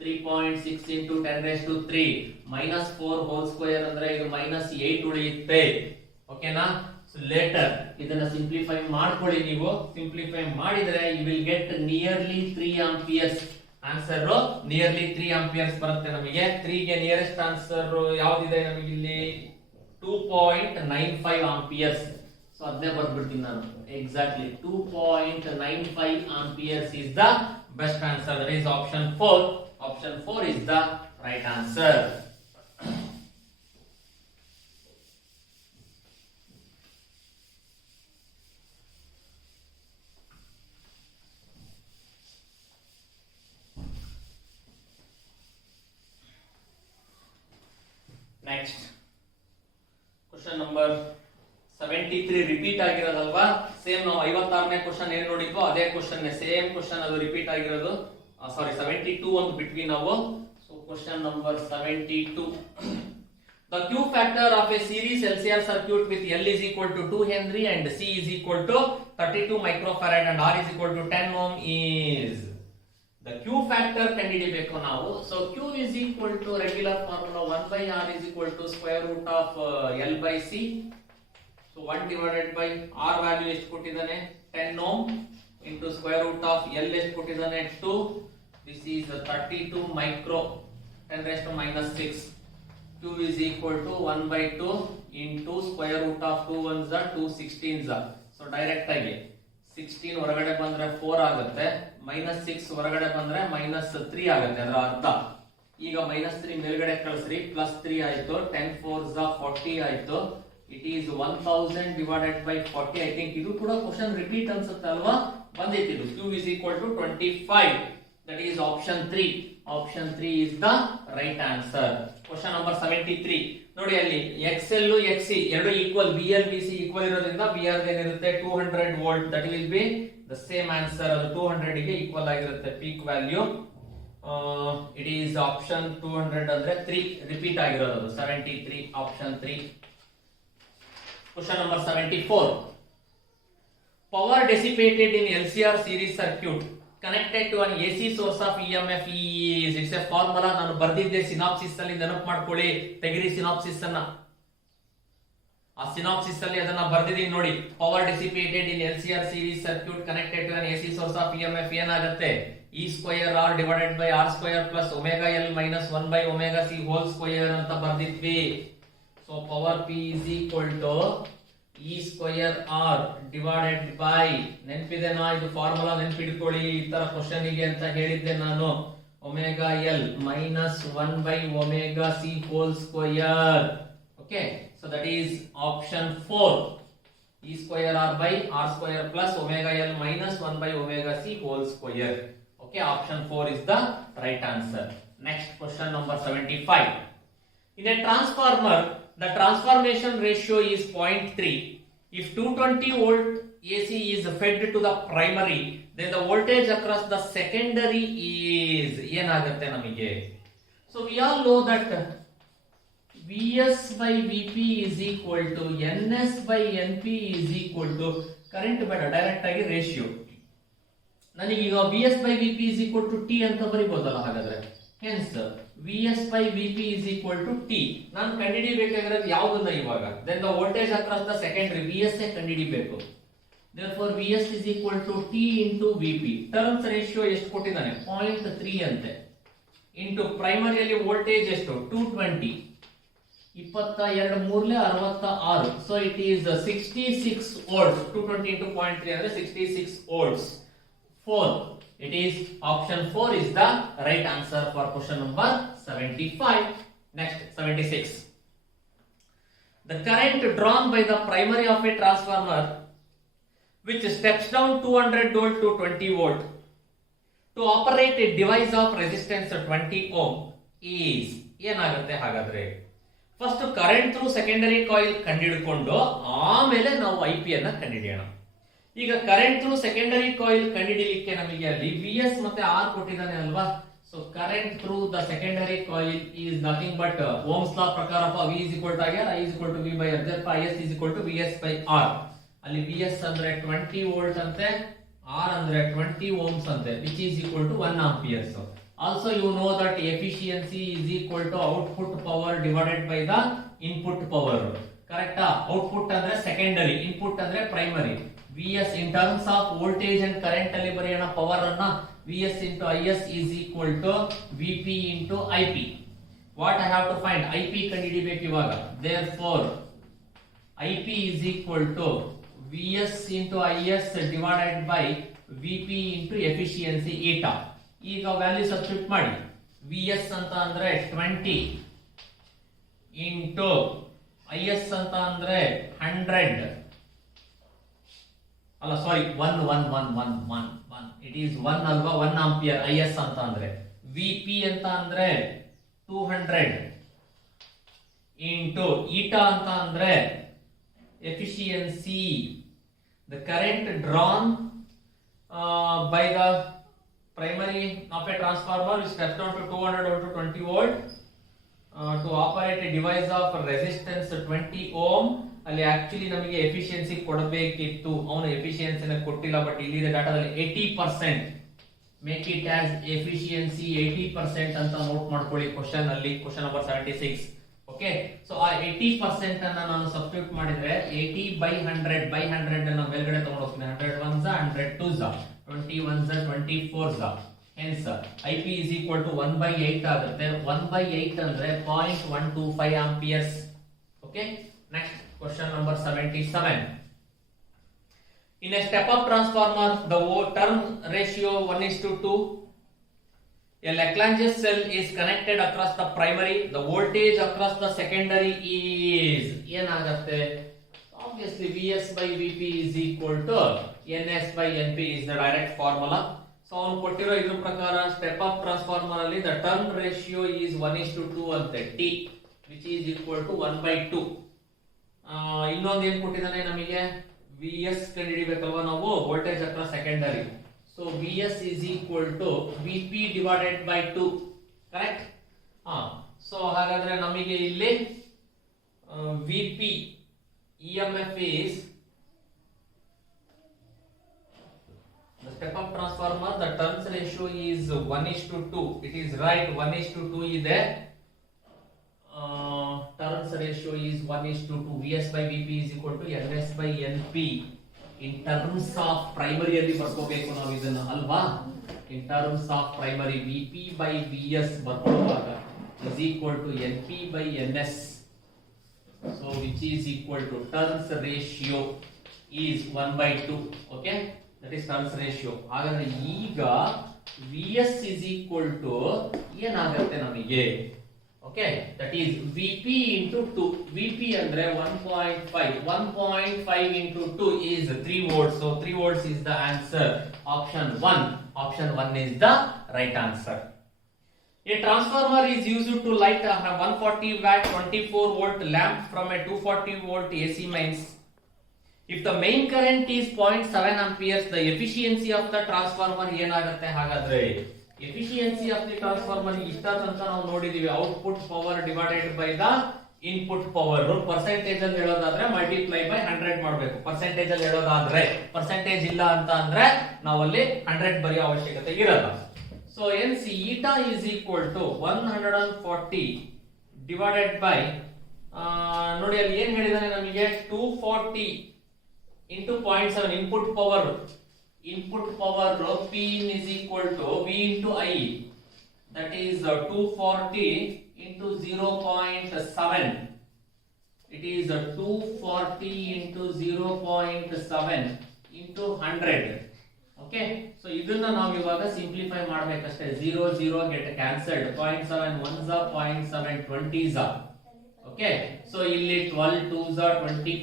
3.6 into 10 raised to 3 minus 4 whole square ಅಂದ್ರೆ ಇದು minus 8 ಉಳಿಯುತ್ತೆ. ಓಕೆನಾ? ಸೊ ಲೇಟರ್ ಇದನ್ನ ಸಿಂಪ್ಲಿಫೈ ಮಾಡ್ಕೊಳ್ಳಿ ನೀವು. ಸಿಂಪ್ಲಿಫೈ ಮಾಡಿದ್ರೆ you will get nearly 3 amperes. Answer nearly 3 amperes ಬರುತ್ತೆ ನಮಗೆ. 3 ಗೆ ನಿಯರೆಸ್ಟ್ ಆನ್ಸರ್ ಯಾವ್ದಿದೆ ನಮಗೆ ಇಲ್ಲಿ? 2.95 ಆಂಪಿಯರ್ಸ್. ಸೊ ಅದನ್ನೇ ಬರ್ಬಿಡ್ತೀನಿ ನಾನು exactly. 2.95 amperes is the best answer. That is option 4. Option 4 is the right answer. Next question number 73 repeat ಆಗಿರೋದಲ್ವಾ? ಸೇಮ್ ನಾವು 56ನೇ ಕ್ವಶನ್ ಏನ್ ನೋಡಿದ್ವೋ ಅದೇ ಕ್ವಶನ್ ಸೇಮ್ ಕ್ವಶನ್ ಅದು ರಿಪೀಟ್ ಆಗಿರೋದು. ಸಾರಿ 72 ಒಂದು ಬಿಟ್ವಿ ನಾವು. So question number 72. The Q factor of a series LCR circuit with L is equal to 2 Henry and C is equal to 32 microfarad and R is equal to 10 ohm is. The Q factor ಕಂಡುಹಿಡಿಯಬೇಕು ನಾವು. So Q is equal to regular formula 1 by R is equal to square root of L by C. So 1 divided by R value ಎಷ್ಟು ಕೊಟ್ಟಿದ್ದಾನೆ? 10 ohm into square root of L ಎಷ್ಟು ಕೊಟ್ಟಿದ್ದಾನೆ? 2. This is 32 micro 10 raised to minus 6. Q is equal to 1 by 2 into square root of 2 ones are 2 16s. So direct ಆಗಿ 16 ಹೊರಗಡೆ ಬಂದ್ರೆ 4 ಆಗುತ್ತೆ, minus 6 ಹೊರಗಡೆ ಬಂದ್ರೆ minus 3 ಆಗುತ್ತೆ, ಅದರ ಅರ್ಧ. ಈಗ minus 3 ಮೇಲ್ಗಡೆ ಕಳಿಸ್ರಿ, plus 3 ಆಯ್ತು, 10 4s 40 ಆಯ್ತು. It is 1000 divided by 40. I think ಇದು ಕೂಡ ಕ್ವಶನ್ ರಿಪೀಟ್ ಅನ್ಸುತ್ತೆ ಅಲ್ವಾ? ಬಂದಿತ್ತು ಇದು. Q is equal to 25. That is option 3. Option 3 is the right answer. Question number 73. ನೋಡಿ ಅಲ್ಲಿ XL XC ಎರಡು ಈಕ್ವಲ್, BL BC ಈಕ್ವಲ್ ಇರೋದ್ರಿಂದ BR ಏನಿರುತ್ತೆ 200 volt. That will be the same answer. ಅದು 200 ಗೆ ಈಕ್ವಲ್ ಆಗಿರುತ್ತೆ peak value. It is option 200 ಅಂದ್ರೆ 3 repeat ಆಗಿರೋದು 73 option 3. Question number 74. Power dissipated in LCR series circuit connected to an AC source of EMF is, it's a formula. ನಾನು ಬರ್ದಿದ್ದೆ synopsis ಅಲ್ಲಿ ನೆನಪು ಮಾಡ್ಕೊಳ್ಳಿ, ತೆಗಿರಿ ಸಿನಾಪ್ಸಿಸ್ ಅನ್ನ. ಆ ಸಿನಾಪ್ಸಿಸ್ ಅಲ್ಲಿ ಅದನ್ನ ಬರ್ದಿದ್ದೀನಿ ನೋಡಿ. Power dissipated in LCR series circuit connected to an AC source of EMF ಏನಾಗುತ್ತೆ, E square R divided by R square plus omega L minus 1 by omega C whole square ಅಂತ ಬರ್ದಿದ್ವಿ. So power P is equal to E square R divided by, ನೆನಪಿದೆನಾ ಇದು formula, ನೆನಪಿಟ್ಕೊಳ್ಳಿ. ಈ ತರ question ಗೆ ಅಂತ ಹೇಳಿದ್ದೆ ನಾನು. Omega L minus 1 by omega C whole square. Okay, so that is option 4. E square R by R square plus omega L minus 1 by omega C whole square. Okay, option 4 is the right answer. Next question number 75. In a transformer, the transformation ratio is 0.3. If 220 volt AC is fed to the primary, then the voltage across the secondary is ಏನಾಗುತ್ತೆ ನಮಗೆ. So we all know that Vs by Vp is equal to Ns by Np is equal to current ಬೇಡ, direct ಆಗಿ ratio. ನನಗೀಗ Vs by Vp is equal to T ಅಂತ ಬರೀಬಹುದಲ್ಲ ಹಾಗಾದ್ರೆ. Hence Vs by Vp is equal to T. ನಾನು ಕಂಡುಹಿಡಿಯಬೇಕಾಗಿರೋದು ಯಾವುದನ್ನ ಇವಾಗ, then the voltage across the secondary Vs ಕಂಡುಹಿಡಿಯಬೇಕು. Therefore Vs is equal to T into Vp. Turns ratio ಎಷ್ಟು ಕೊಟ್ಟಿದ್ದಾನೆ, 0.3 ಅಂತೆ. Into ಪ್ರೈಮರಿಯಲ್ಲಿ voltage ಎಷ್ಟು, 220. 22 ಮೂರ್ಲೆ 66. So it is 66 volts. 220 into 0.3 ಅಂದ್ರೆ 66 volts. 4. It is option 4 is the right answer for question number 75. Next, 76. The current drawn by the primary of a transformer which steps down 200 volt to 20 volt to operate a device of resistance 20 ohm is ಏನಾಗುತ್ತೆ ಹಾಗಾದ್ರೆ. First current through secondary coil ಕಂಡುಹಿಡಿದುಕೊಂಡು ಆಮೇಲೆ ನಾವು IP ಅನ್ನ ಕಂಡುಹಿಡಿಯೋಣ. ಈಗ current through secondary coil ಕಂಡುಹಿಡಿಯಲಿಕ್ಕೆ ನಮಗೆ ಅಲ್ಲಿ Vs ಮತ್ತೆ R ಕೊಟ್ಟಿದ್ದಾನೆ ಅಲ್ವಾ. So current through the secondary coil is nothing but ohm's law ಪ್ರಕಾರ V is equal to IR, I is equal to V by R, therefore IS is equal to Vs by R. ಅಲ್ಲಿ Vs ಅಂದ್ರೆ 20 volt ಅಂತೆ, R ಅಂದ್ರೆ 20 ohms ಅಂತೆ, which is equal to 1 amperes. Also you know that efficiency is equal to output power divided by the input power. Correct? Output ಅಂದ್ರೆ secondary, input ಅಂದ್ರೆ primary. Vs in terms of voltage and current ಅಲ್ಲಿ ಬರೆಯೋಣ power ಅನ್ನ. Vs into Is is equal to Vp into Ip. What I have to find? Ip ಕಂಡುಹಿಡಿಯಬೇಕು ಇವಾಗ. Therefore Ip is equal to Vs into Is divided by Vp into efficiency eta. ಈಗ value substitute ಮಾಡಿ. Vs ಅಂತ ಅಂದ್ರೆ 20 into Is ಅಂತ ಅಂದ್ರೆ 100 ಅಲ್ಲ ಸಾರಿ 1 it is 1 ಅಲ್ವಾ, 1 ಆಂಪಿಯರ್ Is ಅಂತ ಅಂದ್ರೆ. Vp ಅಂತ ಅಂದ್ರೆ 200 into eta ಅಂತ ಅಂದ್ರೆ efficiency, the current drawn by the primary of a transformer which steps down to 200 volt to 20 volt to operate a device of resistance 20 ohm. ಅಲ್ಲಿ actually ನಮಗೆ efficiency ಕೊಡಬೇಕಿತ್ತು, ಅವನು ಎಫಿಷಿಯನ್ಸಿನ ಕೊಟ್ಟಿಲ್ಲ. ಬಟ್ ಇಲ್ಲಿ ಡಾಟಾದಲ್ಲಿ 80%, ಮೇಕ್ ಇಟ್ ಆಸ್ ಎಫಿಷಿಯನ್ಸಿ 80% ಅಂತ note ಮಾಡ್ಕೊಳ್ಳಿ question ಅಲ್ಲಿ, question number 76. Okay, so ಆ 80% ಅನ್ನ ನಾನು ಸಬ್ಸ್ಟಿಟ್ಯೂಟ್ ಮಾಡಿದ್ರೆ 80 by 100 by 100 ಅನ್ನ ಮೇಲ್ಗಡೆ ತಗೊಂಡು ಹೋಗ್ತೀನಿ. 100 1s 100 2s 20 1s 24s. Hence Ip is equal to 1 by 8 ಆಗುತ್ತೆ. 1 by 8 ಅಂದ್ರೆ 0.125 amperes. Okay, next question number 77. In a step-up transformer, the turn ratio 1:2. A Lagrange cell is connected across the primary. The voltage across the secondary is ಏನಾಗುತ್ತೆ? Obviously Vs by Vp is equal to Ns by Np is the direct formula. So ಅವನು ಕೊಟ್ಟಿರೋ ಇದ್ರ ಪ್ರಕಾರ step up transformer ಅಲ್ಲಿ the turn ratio is 1:2 ಅಂತೆ, T which is equal to 1/2. ಇನ್ನೊಂದು ಏನ್ ಕೊಟ್ಟಿದ್ದಾನೆ ನಮಗೆ, Vs ಕಂಡುಹಿಡಿಯಬೇಕಲ್ವಾ ನಾವು, voltage across secondary. So Vs is equal to Vp divided by 2. Correct. So ಹಾಗಾದ್ರೆ ನಮಗೆ ಇಲ್ಲಿ VP EMF is the step up transformer, the turns ratio is 1:2. It is right, 1:2 ಇದೆ. Turns ratio is 1:2. Vs by Vp is equal to Ns by Np. In terms of primary ಅಲ್ಲಿ ಬರ್ಕೋಬೇಕು ನಾವು ಇದನ್ನ ಅಲ್ವಾ. In terms of primary, Vp by Vs ಬರ್ಕೊಳ್ಳುವಾಗ is equal to Np by Ns. So which is equal to turns ratio is 1/2. Okay. That is turns ratio. ಹಾಗಾದ್ರೆ ಈಗ Vs is equal to ಏನಾಗುತ್ತೆ ನಮಗೆ. Okay, that is Vp into 2. Vp ಅಂದ್ರೆ 1.5. 1.5 into 2 is 3 volts. So 3 volts is the answer. Option 1. Option 1 is the right answer. A transformer is used to light a 140 watt 24 volt lamp from a 240 volt AC mains. If the main current is 0.7 amperes, the efficiency of the transformer ಏನಾಗುತ್ತೆ. ಹಾಗಾದ್ರೆ efficiency of the transformer ಇಷ್ಟ ಅಂತ ನಾವು ನೋಡಿದೀವಿ, output power divided by the input power. Percentage ಅಲ್ಲಿ ಹೇಳೋದಾದ್ರೆ multiply by 100 ಮಾಡಬೇಕು. Percentage ಅಲ್ಲಿ ಹೇಳೋದಾದ್ರೆ, ಪರ್ಸೆಂಟೇಜ್ ಇಲ್ಲ ಅಂತ ಅಂದ್ರೆ ನಾವಲ್ಲಿ 100 ಬರೆಯೋ ಅವಶ್ಯಕತೆ ಇರಲ್ಲ. So N C eta is equal to 140 divided by ನೋಡಿ ಅಲ್ಲಿ ಏನ್ ಹೇಳಿದಾನೆ ನಮಗೆ 240 into 0.7 input power P is equal to V into I, that is 240 into 0.7. It is 240 into 0.7 into 100. Okay, so ಇದನ್ನ ನಾವು ಇವಾಗ simplify ಮಾಡಬೇಕಷ್ಟೇ. 0 0 get cancelled, 0.7 1s are 0.7 20s are. Okay, so ಇಲ್ಲಿ 12 2s are 20,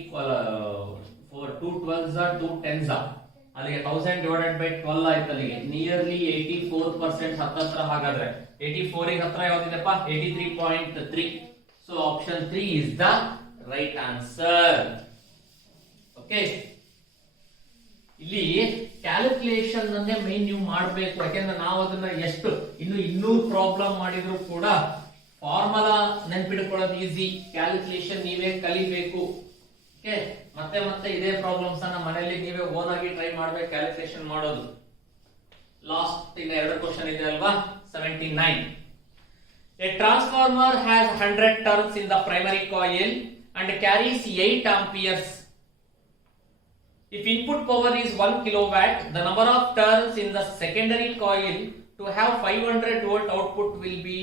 2 12s are 2 10s are. ಅಲ್ಲಿಗೆ 1000 divided by 12 ಆಯ್ತು. ಅಲ್ಲಿಗೆ nearly 84% ಹತ್ತತ್ರ. ಹಾಗಾದ್ರೆ 84 ಗೆ ಹತ್ರ ಯಾವ್ದಿದೆಪ್ಪ? 83.3. So option 3 is the right answer. Okay, ಇಲ್ಲಿ ಕ್ಯಾಲ್ಕುಲೇಷನ್ ಅನ್ನೇ ಮೇನ್ ನೀವು ಮಾಡಬೇಕು. ಯಾಕೆಂದ್ರೆ ನಾವು ಅದನ್ನ ಎಷ್ಟು ಇನ್ನೂ ಪ್ರಾಬ್ಲಮ್ ಮಾಡಿದ್ರು ಕೂಡ ಫಾರ್ಮುಲಾ ನೆನ್ಪಿಟ್ಕೊಳ್ಳೋದು ಈಸಿ, ಕ್ಯಾಲ್ಕುಲೇಷನ್ ನೀವೇ ಕಲಿಬೇಕು. ಓಕೆ, ಮತ್ತೆ ಮತ್ತೆ ಇದೇ ಪ್ರಾಬ್ಲಮ್ಸ್ ಅನ್ನ ಮನೆಯಲ್ಲಿ ನೀವೇ ಓನ್ ಆಗಿ ಟ್ರೈ ಮಾಡ್ಬೇಕು ಕ್ಯಾಲ್ಕುಲೇಷನ್ ಮಾಡೋದು. ಲಾಸ್ಟ್ ಇನ್ನ 2 ಕ್ವಶನ್ ಇದೆ ಅಲ್ವಾ. 79. A transformer has 100 turns in the primary coil and carries 8 amperes. If input power is 1 kilowatt, the number of turns in the secondary coil to have 500 volt output will be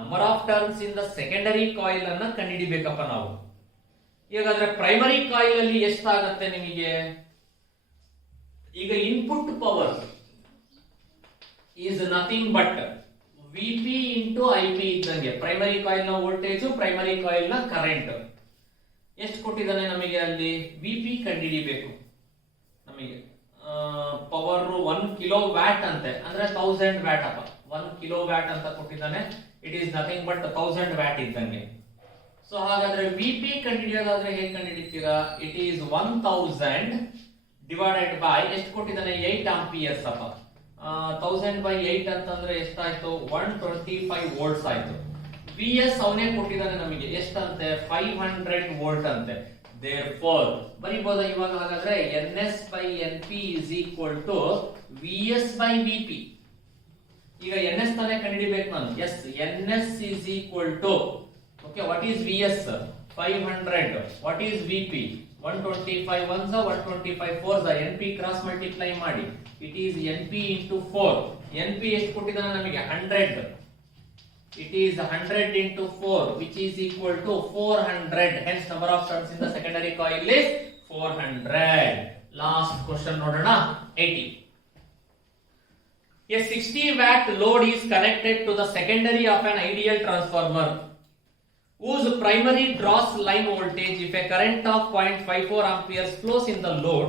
number of turns in the secondary coil ಅನ್ನ ಕಂಡುಹಿಡಿಬೇಕಪ್ಪ ನಾವು. ಈಗಾದ್ರೆ primary coil ಅಲ್ಲಿ ಎಷ್ಟಾಗತ್ತೆ ನಿಮಗೆ. ಈಗ input power is nothing but VP into IP ಇದ್ದಂಗೆ. Primary coil ನ voltage, primary coil ನ current ಎಷ್ಟು ಕೊಟ್ಟಿದ್ದಾನೆ ನಮಗೆ ಅಲ್ಲಿ. ವಿಪಿ ಕಂಡುಹಿಡಿಬೇಕು ನಮಗೆ. ಪವರ್ 1 ಕಿಲೋ ವ್ಯಾಟ್ ಅಂತೆ, ಅಂದ್ರೆ 1000 ವ್ಯಾಟ್ ಅಪ್ಪ. 1 ಕಿಲೋ ವ್ಯಾಟ್ ಅಂತ ಕೊಟ್ಟಿದ್ದಾನೆ. It is nothing but 1000 watt ಇದ್ದಂಗೆ. ಸೊ ಹಾಗಾದ್ರೆ ವಿಪಿ ಕಂಡುಹಿಡಿಯೋದಾದ್ರೆ ಹೇಗೆ ಕಂಡುಹಿಡಿತೀರಾ. ಇಟ್ ಈಸ್ 1000 ಡಿವೈಡೆಡ್ ಬೈ ಎಷ್ಟು ಕೊಟ್ಟಿದ್ದಾನೆ, 8 ಆಂಪಿಯರ್ಸ್ ಅಪ್ಪ. 1000 by 8 ಅಂತಂದ್ರೆ ಎಷ್ಟಾಯ್ತು, 125 ವೋಲ್ಟ್ಸ್ ಆಯ್ತು. ವಿ ಎಸ್ ಅವನೇ ಕೊಟ್ಟಿದ್ದಾನೆ ನಮಗೆ ಎಷ್ಟಂತೆ, 500 ವೋಲ್ಟ್ ಅಂತೆ. therefore ಬರೀಬಹುದಾ ಇವಾಗ. ಹಾಗಾದ್ರೆ ns by np is equal to vs by vp. ಈಗ ns ತಾನೇ ಕಂಡುಹಿಡಿಬೇಕು ನಾನು. yes, ns is equal to, okay, what is vs? 500. what is vp? 125 ones are 125 fours are. np cross multiply ಮಾಡಿ. it is np into 4. np ಎಷ್ಟು ಕೊಟ್ಟಿದ್ದಾನೆ ನಮಗೆ, 100. it is 100 into 4 which is equal to 400. hence number of turns in the secondary coil is 400. last question ನೋಡೋಣ. 80. a 60 watt load is connected to the secondary of an ideal transformer whose primary draws line voltage. If a current of 0.54 amperes flows in the load,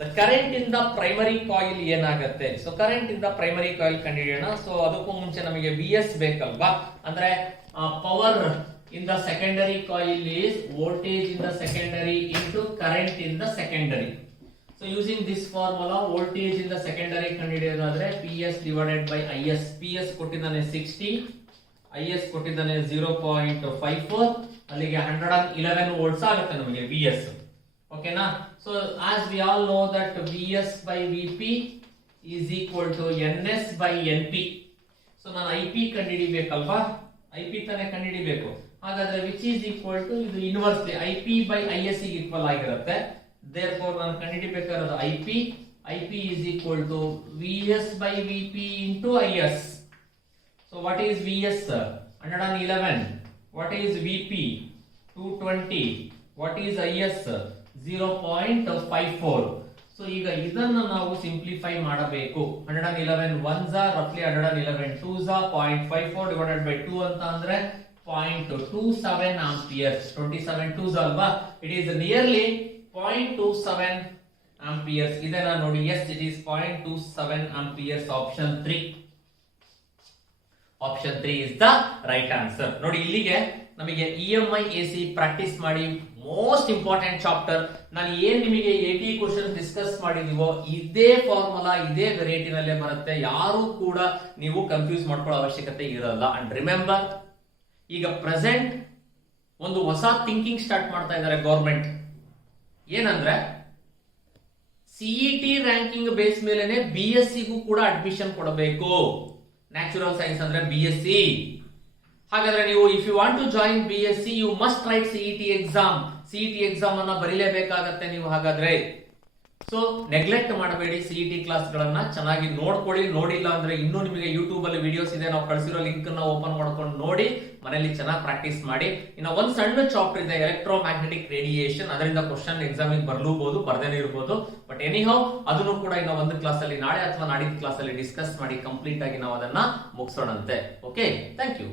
the current in the primary coil ಏನಾಗುತ್ತೆ. So current in the primary coil ಕಂಡುಹಿಡಿಯೋಣ. So ಅದಕ್ಕೂ ಮುಂಚೆ ನಮಗೆ VS ಬೇಕಲ್ವಾ. ಅಂದ್ರೆ power in the secondary coil is voltage in the secondary into current in the secondary. So using this formula voltage in the secondary ಕಂಡುಹಿಡಿಯೋದಾದ್ರೆ PS divided by IS. PS ಕೊಟ್ಟಿದ್ದಾನೆ 60, IS ಕೊಟ್ಟಿದ್ದಾನೆ 0.54, ಅಲ್ಲಿಗೆ 111 volts ಆಗುತ್ತೆ ನಮಗೆ VS. ಓಕೆನಾ? So as we all know that VS by VP is equal to NS by NP. So ನಾನು IP ಕಂಡುಹಿಡಿಬೇಕಲ್ವಾ? IP ತಾನೇ ಕಂಡುಹಿಡಿಬೇಕು. ಹಾಗಾದ್ರೆ ವಿಚ್ ಈಸ್ ಈಕ್ವಲ್ ಟು ಇದು ಇನ್ವರ್ಸ್ಲಿ IP by IS ಗೆ ಈಕ್ವಲ್ ಆಗಿರುತ್ತೆ. therefore ನಾನು ಕಂಡುಹಿಡಿಬೇಕಾಗಿರೋದು IP is equal to VS by VP into IS. so what is VS? 111. what is VP? 220. what is IS? 0.54. So ಈಗ ಇದನ್ನ ನಾವು ಸಿಂಪ್ಲಿಫೈ ಮಾಡಬೇಕು. 111 1s are roughly 111 2s are 0.54 divided by 2 ಅಂತ ಅಂದ್ರೆ 0.27 amperes. 27 2s ಅಲ್ವಾ? it is nearly 0.27 amperes. ಇದನ್ನ ನೋಡಿ, yes it is 0.27 amperes. option 3 is the right answer. ನೋಡಿ ಇಲ್ಲಿಗೆ ನಮಗೆ EMI AC ಪ್ರಾಕ್ಟೀಸ್ ಮಾಡಿ ಮೋಸ್ಟ್ ಇಂಪಾರ್ಟೆಂಟ್ ಚಾಪ್ಟರ್. ನಾನು ಏನ್ ನಿಮಗೆ 80 ಕ್ವೆಶ್ಚನ್ಸ್ ಡಿಸ್ಕಸ್ ಮಾಡಿದೀವೋ ಇದೇ ಫಾರ್ಮುಲಾ ಇದೇ ವೆರೈಟಿನಲ್ಲೇ ಬರುತ್ತೆ. ಯಾರು ಕೂಡ ನೀವು ಕನ್ಫ್ಯೂಸ್ ಮಾಡ್ಕೊಳ್ಳೋ ಅವಶ್ಯಕತೆ ಇರಲ್ಲ. ಅಂಡ್ ರಿಮೆಂಬರ್, ಈಗ ಪ್ರೆಸೆಂಟ್ ಒಂದು ಹೊಸ ಥಿಂಕಿಂಗ್ ಸ್ಟಾರ್ಟ್ ಮಾಡ್ತಾ ಇದ್ದಾರೆ ಗೌರ್ಮೆಂಟ್. ಏನಂದ್ರೆ CET ರ್ಯಾಂಕಿಂಗ್ ಬೇಸ್ ಮೇಲೆನೆ BSc ಗೂ ಕೂಡ ಅಡ್ಮಿಷನ್ ಕೊಡಬೇಕು. ನ್ಯಾಚುರಲ್ ಸೈನ್ಸ್ ಅಂದ್ರೆ BSc. ಹಾಗಾದ್ರೆ ನೀವು if you want to join BSc you must write CET exam. CET exam ಅನ್ನ ಬರೀಲೇಬೇಕಾಗತ್ತೆ ನೀವು. ಹಾಗಾದ್ರೆ ಸೊ ನೆಗ್ಲೆಕ್ಟ್ ಮಾಡಬೇಡಿ. CET ಕ್ಲಾಸ್ ಗಳನ್ನ ಚೆನ್ನಾಗಿ ನೋಡ್ಕೊಳ್ಳಿ. ನೋಡಿಲ್ಲ ಅಂದ್ರೆ ಇನ್ನೂ ನಿಮಗೆ ಯೂಟ್ಯೂಬ್ ಅಲ್ಲಿ ವಿಡಿಯೋಸ್ ಇದೆ, ನಾವು ಕಳಿಸಿರೋ ಲಿಂಕ್ ಅನ್ನ ಓಪನ್ ಮಾಡ್ಕೊಂಡು ನೋಡಿ, ಮನೆಯಲ್ಲಿ ಚೆನ್ನಾಗಿ ಪ್ರಾಕ್ಟೀಸ್ ಮಾಡಿ. ಇನ್ನು ಒಂದು ಸಣ್ಣ ಚಾಪ್ಟರ್ ಇದೆ ಎಲೆಕ್ಟ್ರೋ ಮ್ಯಾಗ್ನೆಟಿಕ್ ರೇಡಿಯೇಷನ್. ಅದರಿಂದ ಕ್ವಶನ್ ಎಕ್ಸಾಮಿಗೆ ಬರ್ಲೂಬಹುದು, ಬರ್ದೇನೆ ಇರಬಹುದು. ಬಟ್ ಎನಿಹೌ ಅದನ್ನು ಕೂಡ ಇನ್ನು ಒಂದು ಕ್ಲಾಸ್ ಅಲ್ಲಿ ನಾಳೆ ಅಥವಾ ನಾಡಿದ ಕ್ಲಾಸ್ ಅಲ್ಲಿ ಡಿಸ್ಕಸ್ ಮಾಡಿ ಕಂಪ್ಲೀಟ್ ಆಗಿ ನಾವು ಅದನ್ನ ಮುಗಿಸೋಣಂತೆ. Okay, thank you.